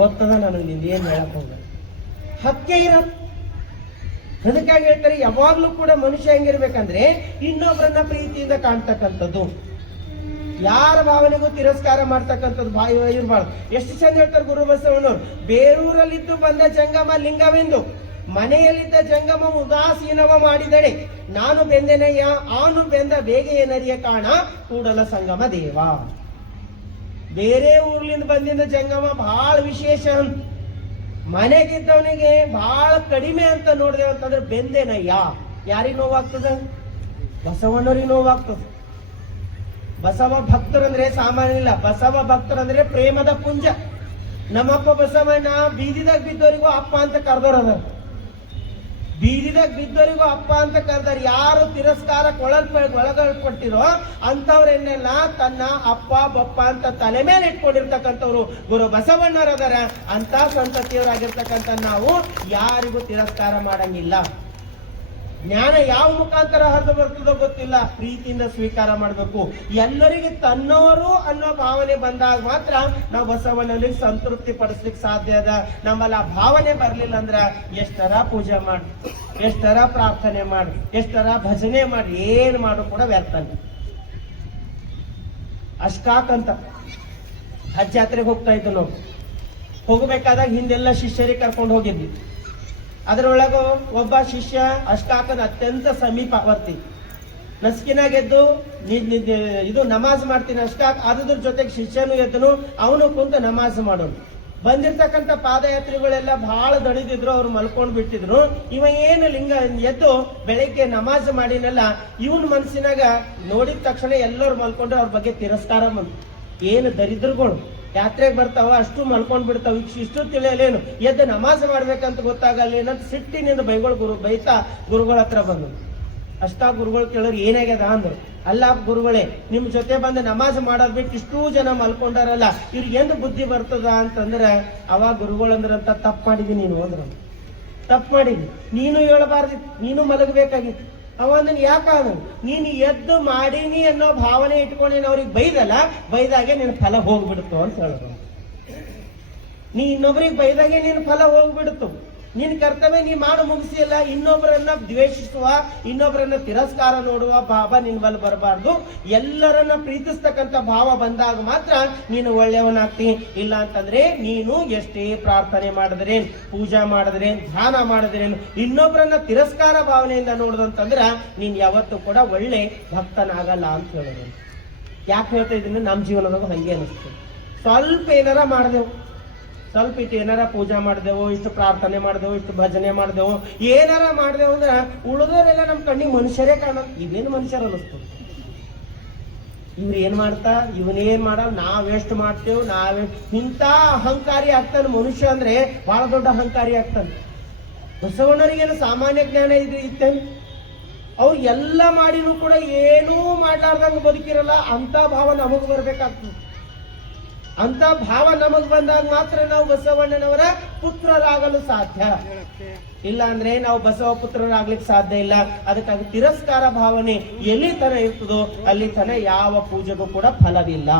ಗೊತ್ತದ ನನಗ್ ನಿಂದ ಏನ್ ಹೇಳಕ್ ಹೋಗ ಹಕ್ಕೆ ಇರ. ಅದಕ್ಕಾಗಿ ಹೇಳ್ತಾರೆ, ಯಾವಾಗ್ಲೂ ಕೂಡ ಮನುಷ್ಯ ಹೆಂಗಿರ್ಬೇಕಂದ್ರೆ ಇನ್ನೊಬ್ಬರನ್ನ ಪ್ರೀತಿಯಿಂದ ಕಾಣ್ತಕ್ಕಂಥದ್ದು, ಯಾರ ಭಾವನೆಗೂ ತಿರಸ್ಕಾರ ಮಾಡ್ತಕ್ಕಂಥದ್ದು ಇರ್ಬಾರ್ದು. ಎಷ್ಟು ಚಂದ ಹೇಳ್ತಾರೆ ಗುರು ಬಸವಣ್ಣವ್ರು, ಬೇರೂರಲ್ಲಿದ್ದು ಬಂದ ಜಂಗಮ ಲಿಂಗವೆಂದು ಮನೆಯಲ್ಲಿದ್ದ ಜಂಗಮ ಉದಾಸೀನವ ಮಾಡಿದಡೆ, ನಾನು ಬೆಂದೆನಯ್ಯ ಆನು ಬೆಂದ ಬೇಗ ಏನರಿಯ ಕಾಣ ಕೂಡಲ ಸಂಗಮ ದೇವ. ಬೇರೆ ಊರ್ಲಿಂದ ಬಂದಿದ್ದ ಜಂಗಮ ಬಹಳ ವಿಶೇಷ ಅಂತ, ಮನೆಗಿದ್ದವನಿಗೆ ಬಹಳ ಕಡಿಮೆ ಅಂತ ನೋಡಿದೆವು ಅಂತಂದ್ರೆ ಬೆಂದೆನಯ್ಯ. ಯಾರಿಗೆ ನೋವಾಗ್ತದ? ಬಸವಣ್ಣವ್ರಿಗೆ ನೋವಾಗ್ತದ. ಬಸವ ಭಕ್ತರಂದ್ರೆ ಸಾಮಾನ್ಯ ಇಲ್ಲ, ಬಸವ ಭಕ್ತರಂದ್ರೆ ಪ್ರೇಮದ ಪುಂಜ. ನಮ್ಮಪ್ಪ ಬಸವಣ್ಣ ಬೀದಿದಾಗ ಬಿದ್ದವರಿಗೂ ಅಪ್ಪ ಅಂತ ಕರೆದವ್ರದ, ಬೀದಿದಾಗ ಬಿದ್ದವರಿಗೂ ಅಪ್ಪ ಅಂತ ಕರೆದಾರ. ಯಾರು ತಿರಸ್ಕಾರಕ್ಕೆ ಒಳಗಲ್ಪಟ್ಟಿರೋ ಅಂತವ್ರನ್ನೆಲ್ಲ ತನ್ನ ಅಪ್ಪ ಬಪ್ಪ ಅಂತ ತಲೆ ಮೇಲೆ ಇಟ್ಕೊಂಡಿರ್ತಕ್ಕಂಥವ್ರು ಗುರು ಬಸವಣ್ಣರದಾರ. ಅಂತ ಸಂತತಿಯವರಾಗಿರ್ತಕ್ಕಂಥ ನಾವು ಯಾರಿಗೂ ತಿರಸ್ಕಾರ ಮಾಡಂಗಿಲ್ಲ. ಜ್ಞಾನ ಯಾವ ಮುಖಾಂತರ ಹರಿದು ಬರ್ತದೋ ಗೊತ್ತಿಲ್ಲ, ಪ್ರೀತಿಯಿಂದ ಸ್ವೀಕಾರ ಮಾಡಬೇಕು. ಎಲ್ಲರಿಗೆ ತನ್ನವರು ಅನ್ನೋ ಭಾವನೆ ಬಂದಾಗ ಮಾತ್ರ ನಾವು ಬಸವಣ್ಣನಿಗೆ ಸಂತೃಪ್ತಿ ಪಡಿಸ್ಲಿಕ್ಕೆ ಸಾಧ್ಯ ಅದ. ನಮ್ಮಲ್ಲಿ ಆ ಭಾವನೆ ಬರ್ಲಿಲ್ಲ ಅಂದ್ರ ಎಷ್ಟರ ಪೂಜೆ ಮಾಡಿ, ಎಷ್ಟರ ಪ್ರಾರ್ಥನೆ ಮಾಡಿ, ಎಷ್ಟರ ಭಜನೆ ಮಾಡಿ, ಏನ್ ಮಾಡು ಕೂಡ ವ್ಯರ್ಥ. ಅಷ್ಟಾಕಂತ ಹಜ್ ಜಾತ್ರೆಗೆ ಹೋಗ್ತಾ ಇದ್ದು ನಾವು, ಹೋಗಬೇಕಾದಾಗ ಹಿಂದೆಲ್ಲ ಶಿಷ್ಯರಿಗೆ ಕರ್ಕೊಂಡು ಹೋಗಿದ್ವಿ. ಅದರೊಳಗ ಒಬ್ಬ ಶಿಷ್ಯ ಅಷ್ಟಾಕನ ಅತ್ಯಂತ ಸಮೀಪವರ್ತಿ, ನಸ್ಕಿನಾಗ ಎದ್ದು ಇದು ನಮಾಜ್ ಮಾಡ್ತೀನಿ ಅಷ್ಟಾಕ್, ಅದ್ರ ಜೊತೆಗೆ ಶಿಷ್ಯನು ಎದ್ದನು, ಅವನು ಕುಂತ ನಮಾಜ್ ಮಾಡೋನು. ಬಂದಿರ್ತಕ್ಕಂಥ ಪಾದಯಾತ್ರಿಗಳೆಲ್ಲ ಬಹಳ ದಣಿದಿದ್ರು, ಅವ್ರು ಮಲ್ಕೊಂಡ್ ಬಿಟ್ಟಿದ್ರು. ಇವ ಏನು ಲಿಂಗ ಎದ್ದು ಬೆಳಿಗ್ಗೆ ನಮಾಜ್ ಮಾಡಿನಲ್ಲ, ಇವನ್ ಮನಸ್ಸಿನಾಗ ನೋಡಿದ ತಕ್ಷಣ ಎಲ್ಲರೂ ಮಲ್ಕೊಂಡ್ರೆ ಅವ್ರ ಬಗ್ಗೆ ತಿರಸ್ಕಾರ ಬಂತು. ಏನು ದರಿದ್ರಗಳು ಯಾತ್ರೆಗೆ ಬರ್ತಾವ, ಅಷ್ಟು ಮಲ್ಕೊಂಡ್ ಬಿಡ್ತಾವ, ಇಷ್ಟು ತಿಳಿಯಲೇನು, ಎದ್ದು ನಮಾಜ್ ಮಾಡ್ಬೇಕಂತ ಗೊತ್ತಾಗಲ್ಲ ಏನಂತ ಸಿಟ್ಟಿನಿಂದ ಬೈತಾ ಗುರುಗಳ ಹತ್ರ ಬಂದು. ಅಷ್ಟಾ ಗುರುಗಳು ಕೇಳೋರು ಏನಾಗ್ಯದ ಅಂದ್ರು. ಅಲ್ಲ ಗುರುಗಳೇ, ನಿಮ್ ಜೊತೆ ಬಂದು ನಮಾಜ್ ಮಾಡೋದ್ ಬಿಟ್ಟು ಇಷ್ಟೂ ಜನ ಮಲ್ಕೊಂಡಾರಲ್ಲ, ಇವ್ರಿಗೆ ಎಂದು ಬುದ್ಧಿ ಬರ್ತದ ಅಂತಂದ್ರೆ ಅವಾಗ ಗುರುಗಳಂದ್ರಂತ ತಪ್ಪು ಮಾಡಿದೀನಿ ನೀನು ಅಂದ್ರ. ತಪ್ಪು ಮಾಡಿದ್ವಿ, ನೀನು ಹೇಳಬಾರ್ದಿತ್ತು, ನೀನು ಮಲಗಬೇಕಾಗಿತ್ತು. ಅವನ್ನ ಯಾಕಾದ್ರು ನೀನು ಎದ್ದು ಮಾಡೀನಿ ಅನ್ನೋ ಭಾವನೆ ಇಟ್ಕೊಂಡು ಅವ್ರಿಗೆ ಬೈದಲ್ಲ, ಬೈದಾಗೆ ನಿನ್ ಫಲ ಹೋಗ್ಬಿಡ್ತು ಅಂತ ಹೇಳಿದ್ರು. ನೀ ಇನ್ನೊಬ್ರಿಗೆ ಬೈದಾಗೆ ನಿನ್ ಫಲ ಹೋಗ್ಬಿಡ್ತು. ನಿನ್ ಕರ್ತವ್ಯ ನೀ ಮಾಡು ಮುಗಿಸಿಲ್ಲ. ಇನ್ನೊಬ್ಬರನ್ನ ದ್ವೇಷಿಸುವ, ಇನ್ನೊಬ್ಬರನ್ನ ತಿರಸ್ಕಾರ ನೋಡುವ ಭಾವ ನಿನ್ ಬಲ್ ಬರಬಾರ್ದು. ಎಲ್ಲರನ್ನ ಪ್ರೀತಿಸ್ತಕ್ಕಂಥ ಭಾವ ಬಂದಾಗ ಮಾತ್ರ ನೀನು ಒಳ್ಳೆಯವನಾಗ್ತಿ. ಇಲ್ಲ ಅಂತಂದ್ರೆ ನೀನು ಎಷ್ಟೇ ಪ್ರಾರ್ಥನೆ ಮಾಡಿದ್ರೇನ್, ಪೂಜಾ ಮಾಡಿದ್ರೇನ್, ಧ್ಯಾನ ಮಾಡಿದ್ರೇನು, ಇನ್ನೊಬ್ಬರನ್ನ ತಿರಸ್ಕಾರ ಭಾವನೆಯಿಂದ ನೋಡುದಂತಂದ್ರ ನೀನ್ ಯಾವತ್ತೂ ಕೂಡ ಒಳ್ಳೆ ಭಕ್ತನಾಗಲ್ಲ ಅಂತ ಹೇಳೋದು. ಯಾಕೆ ಹೇಳ್ತಾ ಇದ್ದೀನಿ, ನಮ್ಮ ಜೀವನದಾಗ ಹಂಗೆ ಅನಿಸ್ತದೆ. ಸ್ವಲ್ಪ ಏನಾರ ಮಾಡಿದೆವು, ಸ್ವಲ್ಪ ಇಟ್ಟು ಏನಾರ ಪೂಜಾ ಮಾಡಿದೆವು, ಇಷ್ಟು ಪ್ರಾರ್ಥನೆ ಮಾಡಿದೆವು, ಇಷ್ಟು ಭಜನೆ ಮಾಡಿದೆವು, ಏನಾರ ಮಾಡಿದೆವು ಅಂದ್ರೆ ಉಳಿದವರೆಲ್ಲ ನಮ್ಮ ಕಣ್ಣಿಗೆ ಮನುಷ್ಯರೇ ಕಾಣೋದು. ಇವೇನು ಮನುಷ್ಯರು ಅನ್ನಿಸ್ತದೆ. ಇವ್ರು ಏನ್ ಮಾಡ್ತಾ, ಇವನೇನ್ ಮಾಡ, ನಾವೆಷ್ಟು ಮಾಡ್ತೇವೆ, ಇಂಥ ಅಹಂಕಾರಿ ಆಗ್ತಾನೆ ಮನುಷ್ಯ ಅಂದ್ರೆ ಬಹಳ ದೊಡ್ಡ ಅಹಂಕಾರಿ ಆಗ್ತಾನೆ. ಬಸವಣ್ಣರಿಗೇನು ಸಾಮಾನ್ಯ ಜ್ಞಾನ ಇತ್ತೇನು? ಅವ್ರು ಎಲ್ಲ ಮಾಡಿನೂ ಕೂಡ ಏನೂ ಮಾಡ್ಲಾರ್ದಂಗ ಬದುಕಿರಲ್ಲ. ಅಂತ ಭಾವ ನಮಗ್ ಬರ್ಬೇಕಾಗ್ತದೆ. ಅಂತ ಭಾವ ನಮಗ್ ಬಂದಾಗ ಮಾತ್ರ ನಾವು ಬಸವಣ್ಣನವರ ಪುತ್ರರಾಗಲು ಸಾಧ್ಯ. ಇಲ್ಲ ಅಂದ್ರೆ ನಾವು ಬಸವ ಪುತ್ರರಾಗ್ಲಿಕ್ಕೆ ಸಾಧ್ಯ ಇಲ್ಲ. ಅದಕ್ಕಾಗಿ ತಿರಸ್ಕಾರ ಭಾವನೆ ಎಲ್ಲಿ ತನ ಇರ್ತದೋ ಅಲ್ಲಿ ತನ ಯಾವ ಪೂಜೆಗೂ ಕೂಡ ಫಲವಿಲ್ಲ,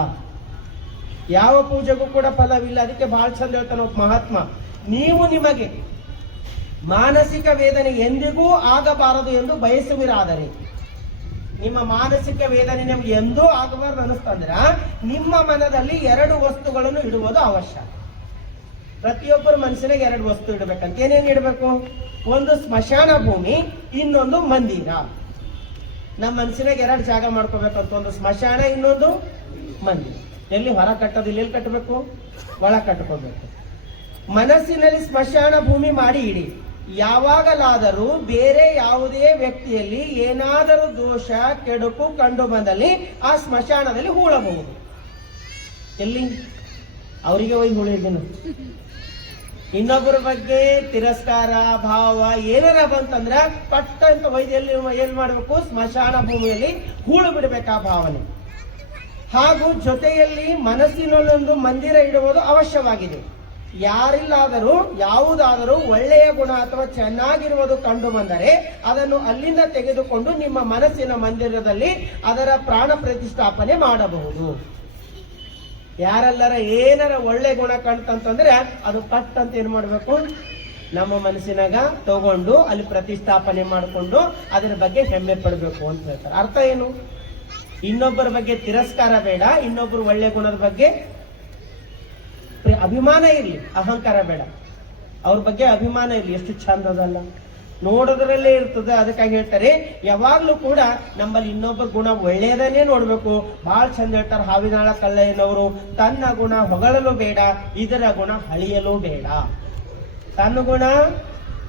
ಯಾವ ಪೂಜೆಗೂ ಕೂಡ ಫಲವಿಲ್ಲ. ಅದಕ್ಕೆ ಬಹಳ ಚಂದ ಹೇಳ್ತಾನೆ ಒಬ್ಬ ಮಹಾತ್ಮ, ನೀವು ನಿಮಗೆ ಮಾನಸಿಕ ವೇದನೆ ಎಂದಿಗೂ ಆಗಬಾರದು ಎಂದು ಬಯಸುವಿರಾದರೆ, ನಿಮ್ಮ ಮಾನಸಿಕ ವೇದನೆ ನಿಮ್ಗೆ ಎಂದೂ ಆಗಬಾರ್ದು ಅನಿಸ್ತಂದ್ರ ನಿಮ್ಮ ಮನದಲ್ಲಿ 2 ವಸ್ತುಗಳನ್ನು ಇಡುವುದು ಅವಶ್ಯ. ಪ್ರತಿಯೊಬ್ಬರ ಮನಸ್ಸಿನಾಗ 2 ವಸ್ತು ಇಡಬೇಕಂತ. ಏನೇನು ಇಡಬೇಕು? ಒಂದು ಸ್ಮಶಾನ ಭೂಮಿ, ಇನ್ನೊಂದು ಮಂದಿರ. ನಮ್ಮ ಮನಸ್ಸಿನಾಗ 2 ಜಾಗ ಮಾಡ್ಕೋಬೇಕಂತ, ಒಂದು ಸ್ಮಶಾನ, ಇನ್ನೊಂದು ಮಂದಿರ. ಎಲ್ಲಿ ಹೊರ ಕಟ್ಟೋದಿಲ್ಲ, ಎಲ್ಲಿ ಕಟ್ಟಬೇಕು? ಒಳ ಕಟ್ಕೋಬೇಕು. ಮನಸ್ಸಿನಲ್ಲಿ ಸ್ಮಶಾನ ಭೂಮಿ ಮಾಡಿ ಇಡಿ. ಯಾವಾಗಲಾದರೂ ಬೇರೆ ಯಾವುದೇ ವ್ಯಕ್ತಿಯಲ್ಲಿ ಏನಾದರೂ ದೋಷ ಕೆಡುಕು ಕಂಡು ಬಂದಲ್ಲಿ ಆ ಸ್ಮಶಾನದಲ್ಲಿ ಹೂಳಬಹುದು. ಎಲ್ಲಿ? ಅವರಿಗೆ ಹೋಗಿ ಹೂಳಿದ್ದೇನು. ಇನ್ನೊಬ್ಬರ ಬಗ್ಗೆ ತಿರಸ್ಕಾರ ಭಾವ ಏನಾರ ಬಂತಂದ್ರ ಪಟ್ಟ ಅಂತ ವೈದ್ಯಲ್ಲಿ ಏನ್ ಮಾಡ್ಬೇಕು? ಸ್ಮಶಾನ ಭೂಮಿಯಲ್ಲಿ ಹೂಳು ಬಿಡ್ಬೇಕು ಆ ಭಾವನೆ. ಹಾಗೂ ಜೊತೆಯಲ್ಲಿ ಮನಸ್ಸಿನಲ್ಲೊಂದು ಮಂದಿರ ಇಡುವುದು ಅವಶ್ಯವಾಗಿದೆ. ಯಾರಿಲ್ಲಾದರೂ ಯಾವುದಾದರೂ ಒಳ್ಳೆಯ ಗುಣ ಅಥವಾ ಚೆನ್ನಾಗಿರುವುದು ಕಂಡು ಬಂದರೆ ಅದನ್ನು ಅಲ್ಲಿಂದ ತೆಗೆದುಕೊಂಡು ನಿಮ್ಮ ಮನಸ್ಸಿನ ಮಂದಿರದಲ್ಲಿ ಅದರ ಪ್ರಾಣ ಪ್ರತಿಷ್ಠಾಪನೆ ಮಾಡಬಹುದು. ಯಾರೆಲ್ಲರ ಏನಾರ ಒಳ್ಳೆ ಗುಣ ಕಾಣ್ತಂತಂದ್ರೆ ಅದು ಪಟ್ ಅಂತ ಏನ್ ಮಾಡ್ಬೇಕು? ನಮ್ಮ ಮನಸ್ಸಿನಾಗ ತಗೊಂಡು ಅಲ್ಲಿ ಪ್ರತಿಷ್ಠಾಪನೆ ಮಾಡಿಕೊಂಡು ಅದರ ಬಗ್ಗೆ ಹೆಮ್ಮೆ ಪಡಬೇಕು ಅಂತ ಹೇಳ್ತಾರೆ. ಅರ್ಥ ಏನು? ಇನ್ನೊಬ್ಬರ ಬಗ್ಗೆ ತಿರಸ್ಕಾರ ಬೇಡ, ಇನ್ನೊಬ್ಬರು ಒಳ್ಳೆ ಗುಣದ ಬಗ್ಗೆ ಅಭಿಮಾನ ಇರ್ಲಿ, ಅಹಂಕಾರ ಬೇಡ. ಅವ್ರ ಬಗ್ಗೆ ಅಭಿಮಾನ ಇರ್ಲಿ. ಎಷ್ಟು ಚಂದ ಅದಲ್ಲ, ನೋಡೋದ್ರಲ್ಲೇ ಇರ್ತದೆ. ಅದಕ್ಕಾಗಿ ಹೇಳ್ತಾರೆ ಯಾವಾಗ್ಲೂ ಕೂಡ ನಮ್ಮಲ್ಲಿ ಇನ್ನೊಬ್ಬರ ಗುಣ ಒಳ್ಳೆಯದನ್ನೇ ನೋಡ್ಬೇಕು. ಬಹಳ ಚಂದ ಹೇಳ್ತಾರೆ ಹಾವಿನಾಳ ಕಲ್ಲಯ್ಯನವರು, ತನ್ನ ಗುಣ ಹೊಗಳಲು ಬೇಡ, ಇದರ ಗುಣ ಹಳಿಯಲು ಬೇಡ. ತನ್ನ ಗುಣ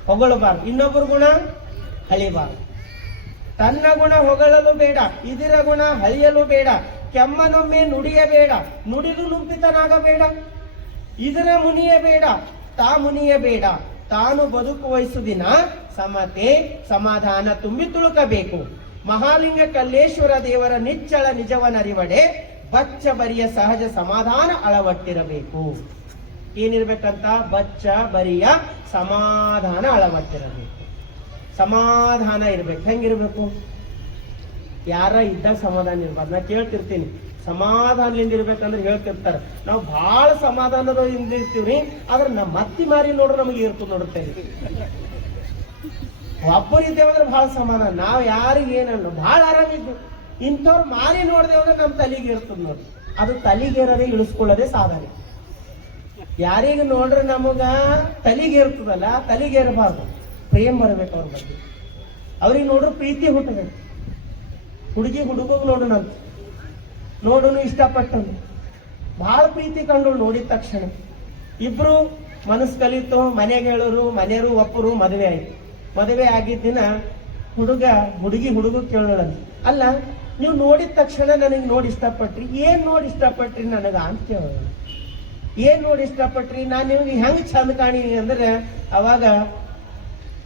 ಹೊಗಳಬಾರ್ದು, ಇನ್ನೊಬ್ಬರ ಗುಣ ಹಳಿಬಾರ್ದು. ತನ್ನ ಗುಣ ಹೊಗಳಲು ಬೇಡ, ಇದರ ಗುಣ ಹಳಿಯಲು ಬೇಡ. ಕೆಮ್ಮನೊಮ್ಮೆ ನುಡಿಯಬೇಡ, ನುಡಿದು ನುಂಪಿತನಾಗಬೇಡ. ಇದರ ಮುನಿಯಬೇಡ, ತಾ ಮುನಿಯಬೇಡ. ತಾನು ಬದುಕುವಯಸ್ಸು ದಿನ ಸಮತೆ ಸಮಾಧಾನ ತುಂಬಿ ತುಳುಕಬೇಕು. ಮಹಾಲಿಂಗ ಕಲ್ಲೇಶ್ವರ ದೇವರ ನಿಚ್ಚಳ ನಿಜವನರಿವಡೆ ಬಚ್ಚ ಬರಿಯ ಸಹಜ ಸಮಾಧಾನ ಅಳವಟ್ಟಿರಬೇಕು. ಏನಿರ್ಬೇಕಂತ? ಬಚ್ಚ ಬರಿಯ ಸಮಾಧಾನ ಅಳವಟ್ಟಿರಬೇಕು. ಸಮಾಧಾನ ಇರ್ಬೇಕು. ಹೆಂಗಿರ್ಬೇಕು? ಯಾರ ಇದ್ದಾಗ ಸಮಾಧಾನ ಇರ್ಬಾರ್ದು. ನಾ ಕೇಳ್ತಿರ್ತೀನಿ, ಸಮಾಧಾನದಿಂದ ಇರ್ಬೇಕಂದ್ರೆ ಹೇಳ್ತಿರ್ತಾರೆ. ನಾವು ಬಹಳ ಸಮಾಧಾನದಿಂದ ಇರ್ತೀವ್ರಿ, ಆದ್ರೆ ನಮ್ಮ ಅತ್ತಿ ಮಾರಿ ನೋಡ್ರೆ ನಮಗೆ ಇರ್ತದೆ ನೋಡುತ್ತೇವೆ. ಒಬ್ಬರು ಇದ್ದೇವಂದ್ರೆ ಬಹಳ ಸಮಾಧಾನ, ನಾವ್ ಯಾರಿಗೆ ಏನಲ್ಲ ಬಹಳ ಆರಾಮಿದ್ದು. ಇಂಥವ್ರು ಮಾರಿ ನೋಡ್ದೇವಂದ್ರೆ ನಮ್ಮ ತಲೆಗೆ ಇರ್ತದೆ ನೋಡಿ. ಅದು ತಲೆಗೇರದೆ ಇಳಿಸ್ಕೊಳ್ಳೋದೇ ಸಾಧನೆ. ಯಾರಿಗೆ ನೋಡ್ರೆ ನಮಗ ತಲಿಗೇರ್ತದಲ್ಲ, ತಲಿಗೇರಬಾರ್ದು, ಪ್ರೇಮ್ ಬರ್ಬೇಕು ಅವ್ರ ಬಗ್ಗೆ. ಅವ್ರಿಗೆ ನೋಡ್ರೆ ಪ್ರೀತಿ ಹುಟ್ಟಬೇಕು. ಹುಡುಗಿ ಹುಡುಗಗ್ ನೋಡೋಣಂತ, ನೋಡೋನು ಇಷ್ಟಪಟ್ಟನು, ಬಹಳ ಪ್ರೀತಿ ಕಂಡು ನೋಡಿದ ತಕ್ಷಣ ಇಬ್ರು ಮನಸ್ಸು ಕಲಿತು, ಮನೆಗೆ ಹೇಳೋರು, ಮನೆಯವರು ಒಪ್ಪರು, ಮದುವೆ ಆಯ್ತು. ಮದುವೆ ಆಗಿದ್ದ ದಿನ ಹುಡುಗಿ ಕೇಳೋಳಂತ, ಅಲ್ಲ ನೀವು ನೋಡಿದ ತಕ್ಷಣ ನನಗೆ ನೋಡಿ ಇಷ್ಟಪಟ್ರಿ, ಏನ್ ನೋಡಿ ಇಷ್ಟಪಟ್ರಿ ನನಗ ಅಂತ ಕೇಳೋಣ. ಏನ್ ನೋಡಿ ಇಷ್ಟಪಟ್ರಿ, ನಾನು ನಿಮ್ಗೆ ಹೆಂಗ್ ಚಂದ ಕಾಣೀನಿ ಅಂದ್ರೆ, ಅವಾಗ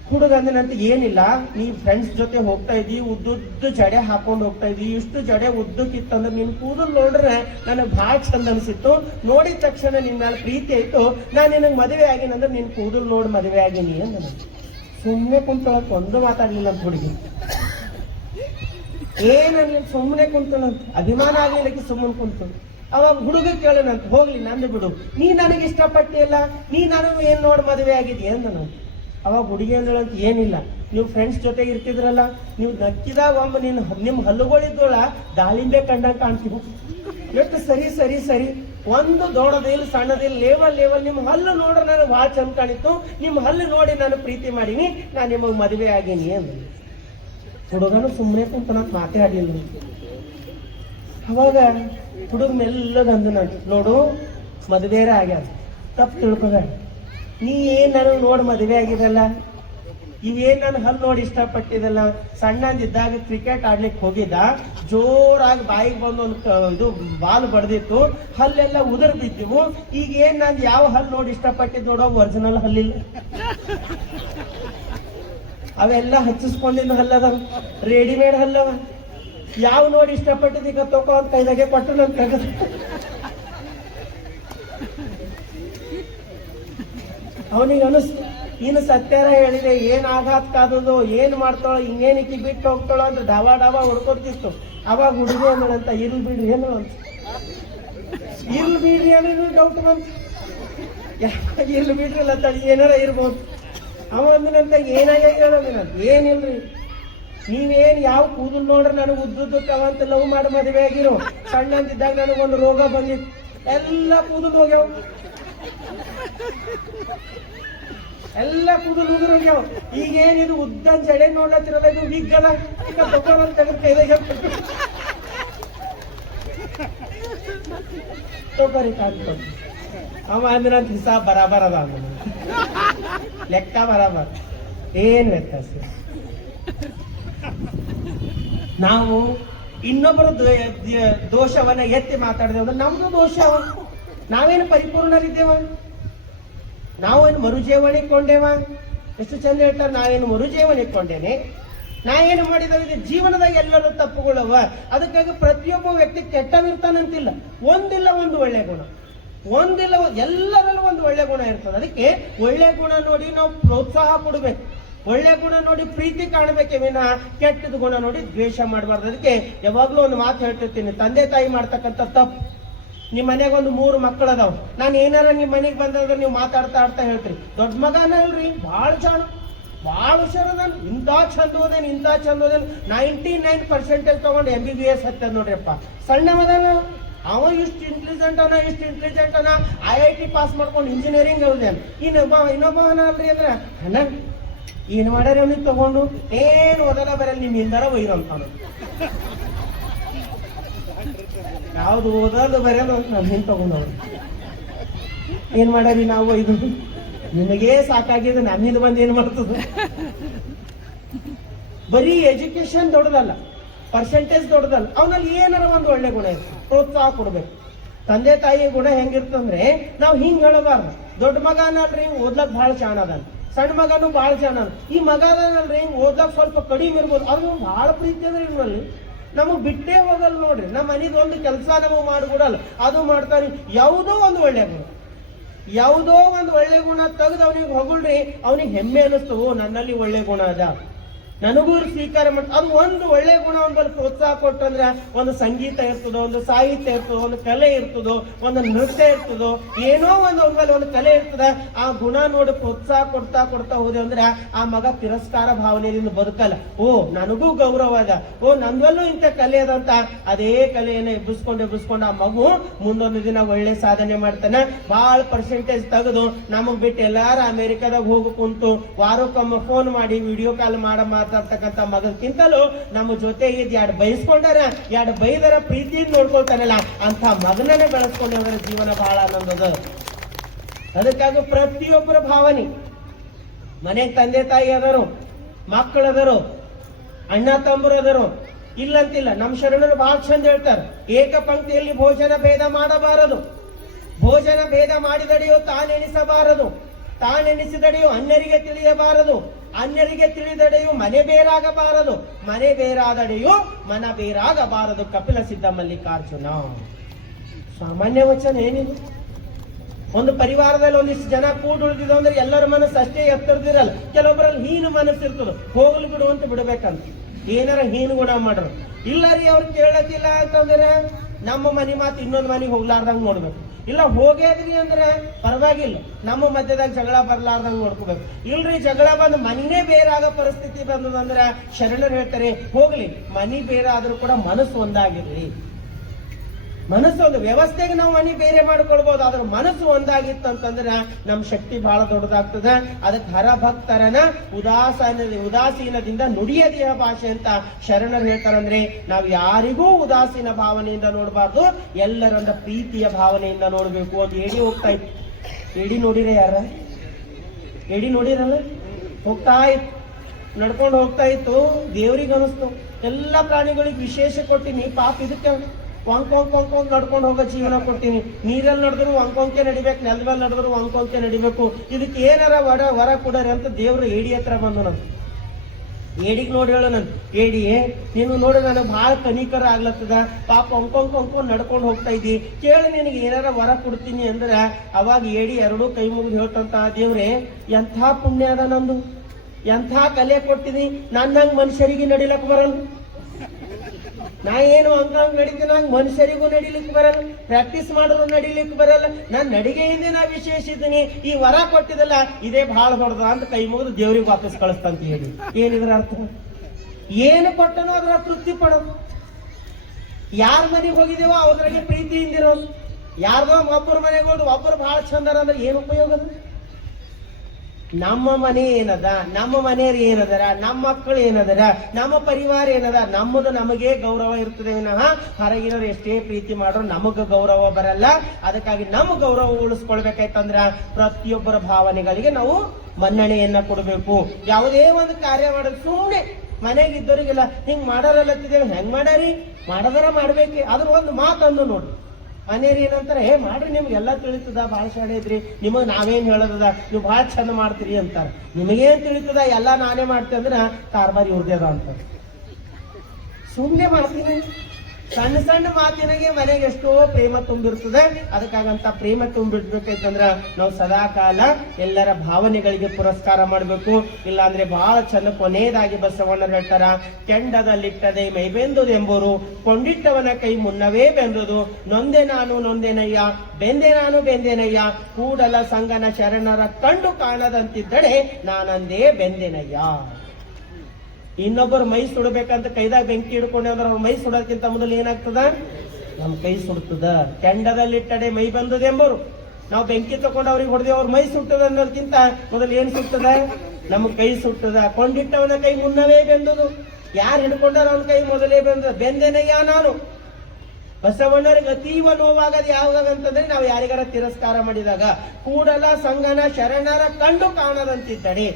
ಹುಡುಗ ಅಂದನಂತ, ಏನಿಲ್ಲ, ನೀ ಫ್ರೆಂಡ್ಸ್ ಜೊತೆ ಹೋಗ್ತಾ ಇದ್ದಿ, ಉದ್ದುದ್ದು ಜಡೆ ಹಾಕೊಂಡು ಹೋಗ್ತಾ ಇದ್ದಿ, ಇಷ್ಟು ಜಡೆ ಉದ್ದಕ್ಕಿತ್ತಂದ್ರೆ ನಿನ್ ಕೂದಲು ನೋಡ್ರೆ ನನಗೆ ಬಹಳ ಚಂದ ಅನ್ಸಿತ್ತು, ನೋಡಿದ ತಕ್ಷಣ ನಿನ್ ಮೇಲೆ ಪ್ರೀತಿ ಆಯ್ತು, ನಾನು ನಿನಗೆ ಮದುವೆ ಆಗಿನಂದ್ರೆ ನಿನ್ ಕೂದಲು ನೋಡಿ ಮದುವೆ ಆಗಿನಿ ಅಂದ. ಸುಮ್ಮನೆ ಕುಂತಳಂತ, ಒಂದು ಮಾತಾಡ್ಲಿಲ್ಲ ಅಂತ ಹುಡುಗಿ. ಏನಲ್ಲ, ಸುಮ್ಮನೆ ಕುಂತಳಂತ, ಅಭಿಮಾನ ಆಗ್ಲಿಲ್ಲಕ್ಕೆ ಸುಮ್ಮನೆ ಕುಂತು. ಅವಾಗ ಹುಡುಗ ಕೇಳೋಣಂತ, ಹೋಗ್ಲಿ ನಂದು ಬಿಡು, ನೀ ನನಗೆ ಇಷ್ಟಪಟ್ಟಿಲ್ಲ, ನೀ ನನಗೂ ಏನ್ ನೋಡಿ ಮದುವೆ ಆಗಿದ್ಯಾ ಅಂದ ನಾನು. ಅವಾಗ ಹುಡುಗಿ ಅಂದಳಂತ, ಏನಿಲ್ಲ, ನೀವು ಫ್ರೆಂಡ್ಸ್ ಜೊತೆ ಇರ್ತಿದ್ರಲ್ಲ, ನೀವು ನಕ್ಕಿದಾಗ ಒಮ್ಮೆ ನಿಮ್ ಹಲ್ಲುಗಳಿದ್ದೋಳ ದಾಳಿಂಬೆ ಕಂಡಂಗ ಕಾಣ್ತೀವಿ. ಎಷ್ಟು ಸರಿ ಸರಿ ಸರಿ, ಒಂದು ದೊಡ್ಡದಿಲ್ಲ ಸಣ್ಣದಿಲ್ಲ, ಲೇವಲ್ ನಿಮ್ ಹಲ್ಲು ನೋಡ್ರೆ ನನಗೆ ಭಾಳ ಚಂದ ಕಾಣಿತ್ತು, ನಿಮ್ ಹಲ್ಲು ನೋಡಿ ನಾನು ಪ್ರೀತಿ ಮಾಡೀನಿ, ನಾನು ನಿಮಗ್ ಮದುವೆ ಆಗೀನಿ ಅಂದ. ಹುಡುಗನು ಸುಮ್ಮನೆ ಕುಂತನಂತ ಮಾತಾಡ್ಲಿಲ್ಲ. ಅವಾಗ ಹುಡುಗ ಮೆಲ್ಲಗ ಅಂದನಂತ, ನೋಡು ಮದುವೆರ ಆಗ್ಯಾದ, ತಪ್ಪು ತಿಳ್ಕೊಬೇಡ, ನೀ ಏನ್ ನನಗೆ ನೋಡಿ ಮದುವೆ ಆಗಿದಲ್ಲ, ಇವೇನ್ ನನ್ನ ಹಲ್ಲು ನೋಡಿ ಇಷ್ಟಪಟ್ಟಿದಲ್ಲ, ಸಣ್ಣಂದಿದ್ದಾಗ ಕ್ರಿಕೆಟ್ ಆಡ್ಲಿಕ್ಕೆ ಹೋಗಿದ್ದ, ಜೋರಾಗಿ ಬಾಯಿಗೆ ಬಂದು ಇದು ಬಾಲ್ ಬಡ್ದಿತ್ತು, ಹಲ್ಲೆಲ್ಲ ಉದುರ್ ಬಿದ್ದಿವು, ಈಗ ಏನ್ ನಾನು ಯಾವ ಹಲ್ಲು ನೋಡಿ ಇಷ್ಟಪಟ್ಟಿದ್ ನೋಡೋ, ಒರಿಜಿನಲ್ ಹಲ್ಲಿಲ್ಲ, ಅವೆಲ್ಲ ಹಚ್ಚಿಸ್ಕೊಂಡಿದ್ದ ಹಲ್ಲದ, ರೆಡಿಮೇಡ್ ಹಲ್ಲವ, ಯಾವ ನೋಡಿ ಇಷ್ಟಪಟ್ಟಿದ್ ಈಗ ತಗೋ ಅಂತ ಕೈದಾಗೆ ಕೊಟ್ಟು ನನ್ ತೆಗೆದು. ಅವನಿಗೆ ಅನಿಸ್ತು, ಇನ್ನು ಸತ್ಯಾರ ಹೇಳಿದೆ, ಏನ್ ಆಘಾತ ಕಾದದು, ಏನ್ ಮಾಡ್ತಾಳ, ಇನ್ನೇನ್ ಇಕ್ಕಿ ಬಿಟ್ಟು ಹೋಗ್ತಾಳ ಅಂತ ಡಾವಾ ಹೊಡ್ಕೊಡ್ತಿತ್ತು. ಅವಾಗ ಹುಡುಗಿ ಅಂದಳಂತ, ಇರ್ಲ್ ಬಿಡ್ರಿ ಏನು ಅಂತ, ಇರ್ಲ್ ಬಿಡ್ರಿ ಅನ್ನೋ ಡೌಟ್ ಬಂತು. ಇರ್ಲ್ ಬಿಡ್ರಿ ಅಲ್ಲ, ಏನಾರ ಇರ್ಬೋದು. ಅವ ಅಂದನಂತ, ಏನಾಗ್ಯಾನಂತ, ಏನಿಲ್ರಿ, ನೀವೇನ್ ಯಾವ ಕೂದಲು ನೋಡ್ರೆ ನನಗೆ ಉದ್ದುದ್ದಕ್ಕವಂತ ಲವ್ ಮಾಡಿ ಮದುವೆ ಆಗಿರೋ, ಸಣ್ಣ ಅಂತಿದ್ದಾಗ ನನಗೊಂದು ರೋಗ ಬಂದಿತ್ತು, ಎಲ್ಲ ಕೂದಲು ಹೋಗ್ಯಾವ, ಎಲ್ಲ ಕೂದಲು ಉದುರೋಗ್ಯಾವ, ಈಗೇನಿದು ಉದ್ದನ್ ಜಡೆ ನೋಡ್ಲತ್ತಿರಲ್ಲ, ಇದು ವಿಗ್ಗಲ್ಲ, ಈಗ ತಗೊಂಡ್ ತೆಗೆದು ಕೈದಾಗ ತಗೋರಿ ಕಾಣ್ತದ. ಅವ ಅಂದ್ರಂತ, ಹಿಸಾಬ್ ಬರಾಬರ್ ಅದ ಅಂದ, ಲೆಕ್ಕ ಬರಾಬರ್, ಏನ್ ವ್ಯತ್ಯಾಸ. ನಾವು ಇನ್ನೊಬ್ಬರ ದೋಷವನ್ನ ಎತ್ತಿ ಮಾತಾಡಿದೆವು ಅಂದ್ರೆ ನಮ್ದು ದೋಷ. ನಾವೇನು ಪರಿಪೂರ್ಣರಿದ್ದೇವ? ನಾವೇನು ಮರುಜೀವನ ಕೊಂಡೇವ? ಎಷ್ಟು ಚಂದ ಹೇಳ್ತಾರೆ, ನಾವೇನು ಮರುಜೀವನ ಕೊಂಡೇನೆ, ನಾ ಏನು ಮಾಡಿದವ ಜೀವನದಾಗ ಎಲ್ಲರೂ ತಪ್ಪುಗಳವ. ಅದಕ್ಕಾಗಿ ಪ್ರತಿಯೊಬ್ಬ ವ್ಯಕ್ತಿ ಕೆಟ್ಟವಿರ್ತಾನಂತಿಲ್ಲ, ಒಂದಿಲ್ಲ ಒಂದು ಒಳ್ಳೆ ಗುಣ, ಒಂದಿಲ್ಲ ಎಲ್ಲರಲ್ಲೂ ಒಂದು ಒಳ್ಳೆ ಗುಣ ಇರ್ತದೆ. ಅದಕ್ಕೆ ಒಳ್ಳೆ ಗುಣ ನೋಡಿ ನಾವು ಪ್ರೋತ್ಸಾಹ ಕೊಡ್ಬೇಕು, ಒಳ್ಳೆ ಗುಣ ನೋಡಿ ಪ್ರೀತಿ ಕಾಣಬೇಕೆ ವಿನ ಕೆಟ್ಟದ ಗುಣ ನೋಡಿ ದ್ವೇಷ ಮಾಡಬಾರ್ದು. ಅದಕ್ಕೆ ಯಾವಾಗ್ಲೂ ಒಂದು ಮಾತು ಹೇಳ್ತಿರ್ತೀನಿ, ತಂದೆ ತಾಯಿ ಮಾಡ್ತಕ್ಕಂಥ ತಪ್ಪು. ನಿಮ್ ಮನೆಗೆ ಒಂದು 3 ಮಕ್ಕಳು ಅದಾವ, ನಾನು ಏನಾರ ನಿಮ್ ಮನೆಗೆ ಬಂದ್ರೆ ನೀವು ಮಾತಾಡ್ತಾ ಹೇಳ್ತೀರಿ, ದೊಡ್ಡ ಮಗನ ಅಲ್ರಿ, ಭಾಳ ಜಾಣ, ಭಾಳ ಹುಷಾರದ, ಇಂಥ ಚಂದ ಓದೇನು 99% ತಗೊಂಡು MBBS ಹತ್ತದ ನೋಡ್ರಿಪ್ಪ. ಸಣ್ಣ ಮದನ ಅವ ಇಷ್ಟು ಇಂಟೆಲಿಜೆಂಟ್ ಅನ IIT ಪಾಸ್ ಮಾಡ್ಕೊಂಡು ಇಂಜಿನಿಯರಿಂಗ್ ಓದೇನು. ಇನ್ನೊಬ್ಬ ಅಲ್ರಿ ಅಂದ್ರೆ ಅಣ್ಣ ಏನ್ ಮಾಡ್ಯಾರ ಅವ್ನಿಗೆ ತಗೊಂಡು, ಏನ್ ಓದಲ್ಲ ಬರಲ್ಲ, ನಿಮ್ ಇಂದಾರ ಒಯ್ದಂತ ಯಾವ್ದು ಓದೋದು ಬರೆಯೋದು ಅಂತ ನಾನು ಹಿಂಗೆ ತಗೊಂಡವ್ರು. ಏನ್ ಮಾಡ್ಯಾರಿ ನಾವು ಇದು ನಿಮಗೇ ಸಾಕಾಗಿದೆ, ನಮ್ಮಿಂದ ಬಂದು ಏನ್ ಮಾಡ್ತದೆ. ಬರೀ ಎಜುಕೇಶನ್ ದೊಡ್ಡದಲ್ಲ, ಪರ್ಸೆಂಟೇಜ್ ದೊಡ್ಡದಲ್ಲ, ಅವನಲ್ಲಿ ಏನಾರ ಒಂದು ಒಳ್ಳೆ ಗುಣ ಇರ್ತದೆ, ಪ್ರೋತ್ಸಾಹ ಕೊಡ್ಬೇಕು. ತಂದೆ ತಾಯಿ ಗುಣ ಹೆಂಗಿರ್ತಂದ್ರೆ ನಾವು ಹಿಂಗ್ ಹೇಳಬಾರ್ದು, ದೊಡ್ಡ ಮಗ ಅನ್ನಲ್ರಿ ಓದ್ಲಕ್ ಬಹಳ ಚಾಣ ಅದಾನ, ಸಣ್ಣ ಮಗನು ಬಹಳ ಚಾಣ, ಈ ಮಗ ಅದನಲ್ರಿ ಓದ್ಲಕ್ ಸ್ವಲ್ಪ ಕಡಿಮೆ ಇರ್ಬೋದು, ಅದು ಬಹಳ ಪ್ರೀತಿ ಅಂದ್ರೆ ಇವನಲ್ಲಿ ನಮಗ್ ಬಿಟ್ಟೇ ಹೋಗಲ್ಲ ನೋಡ್ರಿ. ನಮ್ಮ ಮನೇದು ಒಂದು ಕೆಲಸ ನಮಗ್ ಮಾಡಿಕೊಡಲ್ಲ, ಅದು ಮಾಡ್ತಾನೆ. ಯಾವುದೋ ಒಂದು ಒಳ್ಳೆ ಗುಣ, ಯಾವುದೋ ಒಂದು ಒಳ್ಳೆ ಗುಣ ತೆಗೆದು ಅವನಿಗೆ ಹೊಗಳ್ರಿ, ಅವನಿಗೆ ಹೆಮ್ಮೆ ಅನಿಸ್ತು, ನನ್ನಲ್ಲಿ ಒಳ್ಳೆ ಗುಣ ಅದ. ನನಗೂ ಸ್ವೀಕಾರ ಮಾಡ ಅದು ಒಂದು ಒಳ್ಳೆ ಗುಣ ಒಂದಲ್ಲಿ ಪ್ರೋತ್ಸಾಹ ಕೊಟ್ಟಂದ್ರೆ ಒಂದು ಸಂಗೀತ ಇರ್ತದೋ, ಒಂದು ಸಾಹಿತ್ಯ ಇರ್ತದೋ, ಒಂದು ಕಲೆ ಇರ್ತದೋ, ಒಂದು ನೃತ್ಯ ಇರ್ತದೋ, ಏನೋ ಒಂದು ಕಲೆ ಇರ್ತದ. ಆ ಗುಣ ನೋಡಿ ಪ್ರೋತ್ಸಾಹ ಕೊಡ್ತಾ ಕೊಡ್ತಾ ಹೋದೆ ಅಂದ್ರೆ ಆ ಮಗ ತಿರಸ್ಕಾರ ಭಾವನೆಯಿಂದ ಬದುಕಲ್ಲ. ಓ ನನಗೂ ಗೌರವ ಅದ, ಓ ನಂದಲ್ಲೂ ಇಂಥ ಕಲೆ ಅದಂತ ಅದೇ ಕಲೆಯನ್ನ ಎಬ್ಬಿಸ್ಕೊಂಡು ಆ ಮಗು ಮುಂದೊಂದು ದಿನ ಒಳ್ಳೆ ಸಾಧನೆ ಮಾಡ್ತಾನೆ. ಬಹಳ ಪರ್ಸೆಂಟೇಜ್ ತೆಗೆದು ನಮಗ್ ಬಿಟ್ಟು ಎಲ್ಲಾರು ಅಮೆರಿಕದಾಗ ಹೋಗಿ ಕುಂತು ವಾರಕ್ಕೊಮ್ಮೆ ಫೋನ್ ಮಾಡಿ ವಿಡಿಯೋ ಕಾಲ್ ಮಾತಾಡ್ತಕ್ಕಂಥ ಮಗಕ್ಕಿಂತಲೂ ನಮ್ಮ ಜೊತೆ ಎರಡು ಬಯಸ್ಕೊಂಡಾರ, ಎರಡು ಬೈದರ ಪ್ರೀತಿಯಿಂದ ನೋಡ್ಕೊಳ್ತಾನಲ್ಲ ಅಂತ ಮಗನನ್ನೇ ಬೆಳೆಸ್ಕೊಂಡು ಅವರ ಜೀವನ ಬಹಳ ಆನಂದದ. ಅದಕ್ಕಾಗಿ ಪ್ರತಿಯೊಬ್ಬರ ಭಾವನೆ, ಮನೆಗೆ ತಂದೆ ತಾಯಿ ಅದರು, ಮಕ್ಕಳದರು, ಅಣ್ಣ ತಮ್ಮರು ಅದರು, ಇಲ್ಲಂತಿಲ್ಲ. ನಮ್ಮ ಶರಣರು ಬಹಳ ಚಂದ ಹೇಳ್ತಾರೆ, ಏಕ ಪಂಕ್ತಿಯಲ್ಲಿ ಭೋಜನ ಭೇದ ಮಾಡಬಾರದು, ಭೋಜನ ಭೇದ ಮಾಡಿದಡೆಯೋ ತಾನೆಣಿಸಬಾರದು, ತಾನೆಣಿಸಿದಡೆಯೋ ಅನ್ಯರಿಗೆ ತಿಳಿಯಬಾರದು, ಅನ್ಯರಿಗೆ ತಿಳಿದಡೆಯು ಮನೆ ಬೇರಾಗಬಾರದು, ಮನೆ ಬೇರಾದಡೆಯು ಮನ ಬೇರಾಗಬಾರದು. ಕಪಿಲ ಸಿದ್ಧ ಮಲ್ಲಿಕಾರ್ಜುನ. ಸಾಮಾನ್ಯ ವಚನ ಏನಿದು? ಒಂದು ಪರಿವಾರದಲ್ಲಿ ಒಂದಿಷ್ಟು ಜನ ಕೂಡುಳಿದಿದ ಅಂದ್ರೆ ಎಲ್ಲರ ಮನಸ್ಸು ಅಷ್ಟೇ ಎತ್ತರದಿರಲ್ಲ. ಕೆಲವೊಬ್ಬರಲ್ಲಿ ಹೀನ ಮನಸ್ಸು ಇರ್ತದ, ಹೋಗ್ಲಿ ಬಿಡು ಅಂತ ಬಿಡ್ಬೇಕಂತ ಏನಾರ ಹೀನ ಗುಣ ಮಾಡ್ರು. ಇಲ್ಲ ರೀ ಅವ್ರು ಕೇಳಕ್ಕಿಲ್ಲ ಅಂತಂದ್ರೆ ನಮ್ಮ ಮನೆ ಮಾತು ಇನ್ನೊಂದು ಮನೆಗೆ ಹೋಗ್ಲಾರ್ದಂಗ್ ನೋಡ್ಬೇಕು. ಇಲ್ಲ ಹೋಗ್ಯಾದ್ರಿ ಅಂದ್ರೆ ಪರವಾಗಿಲ್ಲ, ನಮ್ಮ ಮಧ್ಯದಾಗ ಜಗಳ ಬರ್ಲಾರ್ದಂಗ್ ನೋಡ್ಕೋಬೇಕು. ಇಲ್ರಿ ಜಗಳ ಬಂದು ಮನೇ ಬೇರಾಗೋ ಪರಿಸ್ಥಿತಿ ಬಂದದಂದ್ರೆ ಶರಣರು ಹೇಳ್ತಾರೆ, ಹೋಗ್ಲಿ ಮನಿ ಬೇರೆ ಆದ್ರೂ ಕೂಡ ಮನಸ್ಸು ಒಂದಾಗಿರ್ಲಿ. ಮನಸ್ಸು ಒಂದು ವ್ಯವಸ್ಥೆಗೆ ನಾವು ಮನಿ ಬೇರೆ ಮಾಡ್ಕೊಳ್ಬಹುದು, ಆದ್ರೆ ಮನಸ್ಸು ಒಂದಾಗಿತ್ತಂತಂದ್ರೆ ನಮ್ ಶಕ್ತಿ ಬಹಳ ದೊಡ್ಡದಾಗ್ತದೆ. ಅದಕ್ಕೆ ಹರಭಕ್ತರನ ಉದಾಸೀನದಿಂದ ನುಡಿಯ ದೇಹ ಭಾಷೆ ಅಂತ ಶರಣರು ಹೇಳ್ತಾರಂದ್ರೆ ನಾವು ಯಾರಿಗೂ ಉದಾಸೀನ ಭಾವನೆಯಿಂದ ನೋಡಬಾರ್ದು, ಎಲ್ಲರಂದ ಪ್ರೀತಿಯ ಭಾವನೆಯಿಂದ ನೋಡ್ಬೇಕು. ಒಂದು ಏಡಿ ಹೋಗ್ತಾ ಇತ್ತು, ಏಡಿ ನೋಡಿರ ಯಾರ? ಏಡಿ ನೋಡಿರಲ್ಲ? ಹೋಗ್ತಾ ಇತ್ತು, ನಡ್ಕೊಂಡು ಹೋಗ್ತಾ ಇತ್ತು. ದೇವ್ರಿಗೆ ಅನಿಸ್ತು ಎಲ್ಲ ಪ್ರಾಣಿಗಳಿಗೆ ವಿಶೇಷ ಕೊಟ್ಟಿನಿ, ಪಾಪ ಇದಕ್ಕೆ ವಂಕೊಂಡ್ ನಡ್ಕೊಂಡು ಹೋಗೋ ಜೀವನ ಕೊಡ್ತೀನಿ. ನೀರಲ್ಲಿ ನಡೆದ್ರು ವಂಕೊಂಕೆ ನಡಿಬೇಕು, ನೆಲದ ಮೇಲೆ ನಡೆದ್ರು ವಂಕೊಂಕೆ ನಡಿಬೇಕು, ಇದಕ್ಕೆ ಏನಾರ ವರ ಕೊಡರಿ ಅಂತ ದೇವ್ರು ಏಡಿ ಹತ್ರ ಬಂದು ನನ್ ಏಡಿಗೆ ನೋಡಿ ಹೇಳು, ನನ್ ಏಡಿ ನೀನು ನೋಡಿ ನನಗೆ ಬಹಳ ಕನಿಕರ ಆಗ್ಲತ್ತದ, ಪಾಪ ವಂಕೊಂಡ್ ನಡ್ಕೊಂಡು ಹೋಗ್ತಾ ಇದ್ದಿ, ಕೇಳಿ ನಿನಗೆ ಏನಾರ ವರ ಕೊಡ್ತೀನಿ ಅಂದ್ರೆ ಅವಾಗ ಏಡಿ ಎರಡೂ ಕೈ ಮುಗಿದು ಹೇಳ್ತಂತ, ದೇವ್ರೆ ಎಂಥ ಪುಣ್ಯ ಅದ ನಂದು, ಎಂಥ ಕಲೆ ಕೊಟ್ಟಿದಿ, ನನ್ನಂಗ್ ಮನುಷ್ಯರಿಗೆ ನಡಿಲಕ್ ಬರಲ್ಲ. ನಾ ಏನು ಅಂಗಂಗ್ ನಡೀತೀನಿ, ನಂಗೆ ಮನುಷ್ಯರಿಗೂ ನಡಿಲಿಕ್ಕೆ ಬರಲ್ಲ, ಪ್ರಾಕ್ಟೀಸ್ ಮಾಡಿದ್ರು ನಡಿಲಿಕ್ಕೆ ಬರಲ್ಲ, ನಾನು ನಡಿಗೆಯಿಂದ ನಾ ವಿಶೇಷ ಇದ್ದೀನಿ, ಈ ವರ ಕೊಟ್ಟಿದಲ್ಲ ಇದೇ ಬಹಳ ದೊಡ್ಡದ ಅಂತ ಕೈ ಮುಗಿದು ದೇವ್ರಿಗೆ ವಾಪಸ್ ಕಳಿಸ್ತಂತ ಹೇಳಿ. ಏನಿದ್ರ ಅರ್ಥ? ಏನು ಕೊಟ್ಟನೋ ಅದ್ರ ತೃಪ್ತಿ ಪಡೋದು. ಯಾರ ಮನೆಗೆ ಹೋಗಿದೇವೋ ಅವ್ರಿಗೆ ಪ್ರೀತಿಯಿಂದಿರೋದು. ಯಾರ್ದೋ ಒಬ್ಬರ ಮನೆಗೆ ಹೋದ್ರು ಒಬ್ಬರು ಬಹಳ ಚಂದರ ಅಂದ್ರೆ ಏನು ಉಪಯೋಗ? ನಮ್ಮ ಮನೆ ಏನದ, ನಮ್ಮ ಮನೆಯವ್ರು ಏನದರ, ನಮ್ಮ ಮಕ್ಕಳು ಏನದರ, ನಮ್ಮ ಪರಿವಾರ ಏನದ, ನಮ್ಮದು ನಮಗೆ ಗೌರವ ಇರ್ತದೆ ವಿನಃ ಹೊರಗಿನವ್ರು ಎಷ್ಟೇ ಪ್ರೀತಿ ಮಾಡ್ರು ನಮಗ ಗೌರವ ಬರಲ್ಲ. ಅದಕ್ಕಾಗಿ ನಮ್ಮ ಗೌರವ ಉಳಿಸ್ಕೊಳ್ಬೇಕಾಯ್ತಂದ್ರ ಪ್ರತಿಯೊಬ್ಬರ ಭಾವನೆಗಳಿಗೆ ನಾವು ಮನ್ನಣೆಯನ್ನ ಕೊಡಬೇಕು. ಯಾವುದೇ ಒಂದು ಕಾರ್ಯ ಮಾಡೋದು ಸುಮ್ಮನೆ ಮನೆಗೆ ಇದ್ದವರಿಗೆಲ್ಲ ಹಿಂಗ್ ಮಾಡಾರಲ್ಲತ್ತಿದ್ದೇವೆ, ಹೆಂಗ್ ಮಾಡಾರಿ ಮಾಡದರ ಮಾಡ್ಬೇಕೆ, ಅದ್ರ ಒಂದು ಮಾತಂದು ನೋಡಿ. ಮನೇರಿ ಏನಂತಾರೆ, ಮಾಡ್ರಿ ನಿಮ್ಗೆಲ್ಲ ತಿಳಿತದ, ಭಾಳ ಶಾಣೆ ಇದ್ರಿ, ನಿಮಗ್ ನಾವೇನ್ ಹೇಳೋದದ, ನೀವು ಭಾಳ ಚಂದ ಮಾಡ್ತೀರಿ ಅಂತಾರೆ. ನಿಮಗೇನ್ ತಿಳಿತದ, ಎಲ್ಲ ನಾನೇ ಮಾಡ್ತೀನಿ ಅಂದ್ರೆ ಕಾರ್ಬಾರಿ ಇವ್ರದೇದ ಅಂತ ಸುಮ್ಮನೆ ಮಾಡ್ತೀನಿ. ಸಣ್ಣ ಸಣ್ಣ ಮಾತಿನಾಗೆ ಮನೆಗೆ ಎಷ್ಟೋ ಪ್ರೇಮ ತುಂಬಿರ್ತದೆ. ಅದಕ್ಕಾಗಂತ ಪ್ರೇಮ ತುಂಬಿಡ್ಬೇಕಂದ್ರ ನಾವು ಸದಾ ಕಾಲ ಎಲ್ಲರ ಭಾವನೆಗಳಿಗೆ ಪುರಸ್ಕಾರ ಮಾಡಬೇಕು. ಇಲ್ಲಾಂದ್ರೆ ಬಹಳ ಚಂದ ಕೊನೆಯದಾಗಿ ಬಸವಣ್ಣರು ಹೇಳ್ತಾರ, ಕೆಂಡದಲ್ಲಿಟ್ಟದೆ ಮೈಬೆಂದುದೆಂಬುರು, ಕೊಂಡಿಟ್ಟವನ ಕೈ ಮುನ್ನವೇ ಬೆಂದುದು, ನೊಂದೆ ನಾನು ನೊಂದೆನಯ್ಯ, ಬೆಂದೆ ನಾನು ಬೆಂದೆನಯ್ಯ, ಕೂಡಲ ಸಂಗನ ಶರಣರ ಕಂಡು ಕಾಣದಂತಿದ್ದಡೆ ನಾನಂದೇ ಬೆಂದೆನಯ್ಯ. ಇನ್ನೊಬ್ಬರು ಮೈ ಸುಡಬೇಕಂತ ಕೈದಾಗ ಬೆಂಕಿ ಹಿಡ್ಕೊಂಡೆ ಅಂದ್ರೆ ಅವ್ರ ಮೈ ಸುಡೋದಕ್ಕಿಂತ ಮೊದಲು ಏನಾಗ್ತದ, ನಮ್ ಕೈ ಸುಡ್ತದ. ಕೆಂಡದಲ್ಲಿಟ್ಟಡೆ ಮೈ ಬಂದದೆಂಬರು, ನಾವು ಬೆಂಕಿ ತಗೊಂಡು ಅವ್ರಿಗೆ ಹೊಡೆದೇವ್ ಅವ್ರ ಮೈ ಸುಟ್ಟದ ಅನ್ನೋದಕ್ಕಿಂತ ಮೊದಲು ಏನ್ ಸುಟ್ಟದ, ನಮ್ ಕೈ ಸುಟ್ಟದ. ಕೊಂಡಿಟ್ಟವನ ಕೈ ಮುನ್ನವೇ ಬೆಂದುದು, ಯಾರು ಹಿಡ್ಕೊಂಡಾರ ಅವನ ಕೈ ಮೊದಲೇ ಬೆಂದೆನಯ್ಯ ನಾನು. ಬಸವಣ್ಣರಿಗೆ ಅತೀವ ನೋವಾಗದು ಯಾವಾಗ ಅಂತಂದ್ರೆ ನಾವು ಯಾರಿಗಾರ ತಿರಸ್ಕಾರ ಮಾಡಿದಾಗ. ಕೂಡಲ ಸಂಗನ ಶರಣರ ಕಂಡು ಕಾಣದಂತಿದ್ದಡೆ,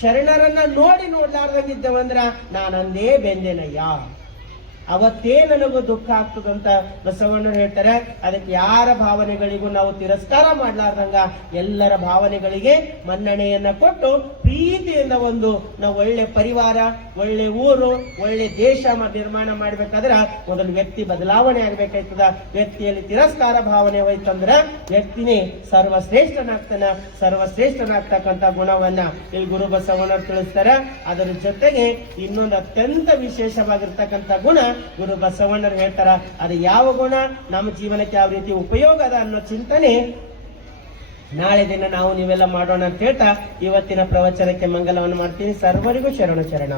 ಶರಣರನ್ನ ನೋಡಿ ನೋಡ್ಲಾರ್ದಂಗಿದ್ದವಂದ್ರ ನಾನಂದೇ ಬೆಂದೆನಯ್ಯ. ಅವತ್ತೇ ನನಗೂ ದುಃಖ ಆಗ್ತದಂತ ಬಸವಣ್ಣರು ಹೇಳ್ತಾರೆ. ಅದಕ್ಕೆ ಯಾರ ಭಾವನೆಗಳಿಗೂ ನಾವು ತಿರಸ್ಕಾರ ಮಾಡ್ಲಾರ್ದಂಗ ಎಲ್ಲರ ಭಾವನೆಗಳಿಗೆ ಮನ್ನಣೆಯನ್ನ ಕೊಟ್ಟು ಪ್ರೀತಿಯಿಂದ ನಾವು ಒಳ್ಳೆ ಪರಿವಾರ, ಒಳ್ಳೆ ಊರು, ಒಳ್ಳೆ ದೇಶ ನಿರ್ಮಾಣ ಮಾಡ್ಬೇಕಾದ್ರೆ ಮೊದಲು ವ್ಯಕ್ತಿ ಬದಲಾವಣೆ ಆಗ್ಬೇಕಾಯ್ತದ. ವ್ಯಕ್ತಿಯಲ್ಲಿ ತಿರಸ್ಕಾರ ಭಾವನೆ ಹೋಯ್ತಂದ್ರ ವ್ಯಕ್ತಿನೇ ಸರ್ವಶ್ರೇಷ್ಠನಾಗ್ತಕ್ಕಂಥ ಗುಣವನ್ನ ಇಲ್ಲಿ ಗುರು ಬಸವಣ್ಣರು ತಿಳಿಸ್ತಾರೆ. ಅದರ ಜೊತೆಗೆ ಇನ್ನೊಂದು ಅತ್ಯಂತ ವಿಶೇಷವಾಗಿರ್ತಕ್ಕಂಥ ಗುಣ ಗುರು ಬಸವಣ್ಣರು ಹೇಳ್ತಾರ. ಅದು ಯಾವ ಗುಣ, ನಮ್ಮ ಜೀವನಕ್ಕೆ ಯಾವ ರೀತಿ ಉಪಯೋಗ ಅದ ಅನ್ನೋ ಚಿಂತನೆ ನಾಳೆ ದಿನ ನಾವು ನೀವೆಲ್ಲ ಮಾಡೋಣ ಅಂತ ಹೇಳ್ತಾ ಇವತ್ತಿನ ಪ್ರವಚನಕ್ಕೆ ಮಂಗಲವನ್ನು ಮಾಡ್ತೀನಿ. ಸರ್ವರಿಗೂ ಶರಣ ಶರಣ.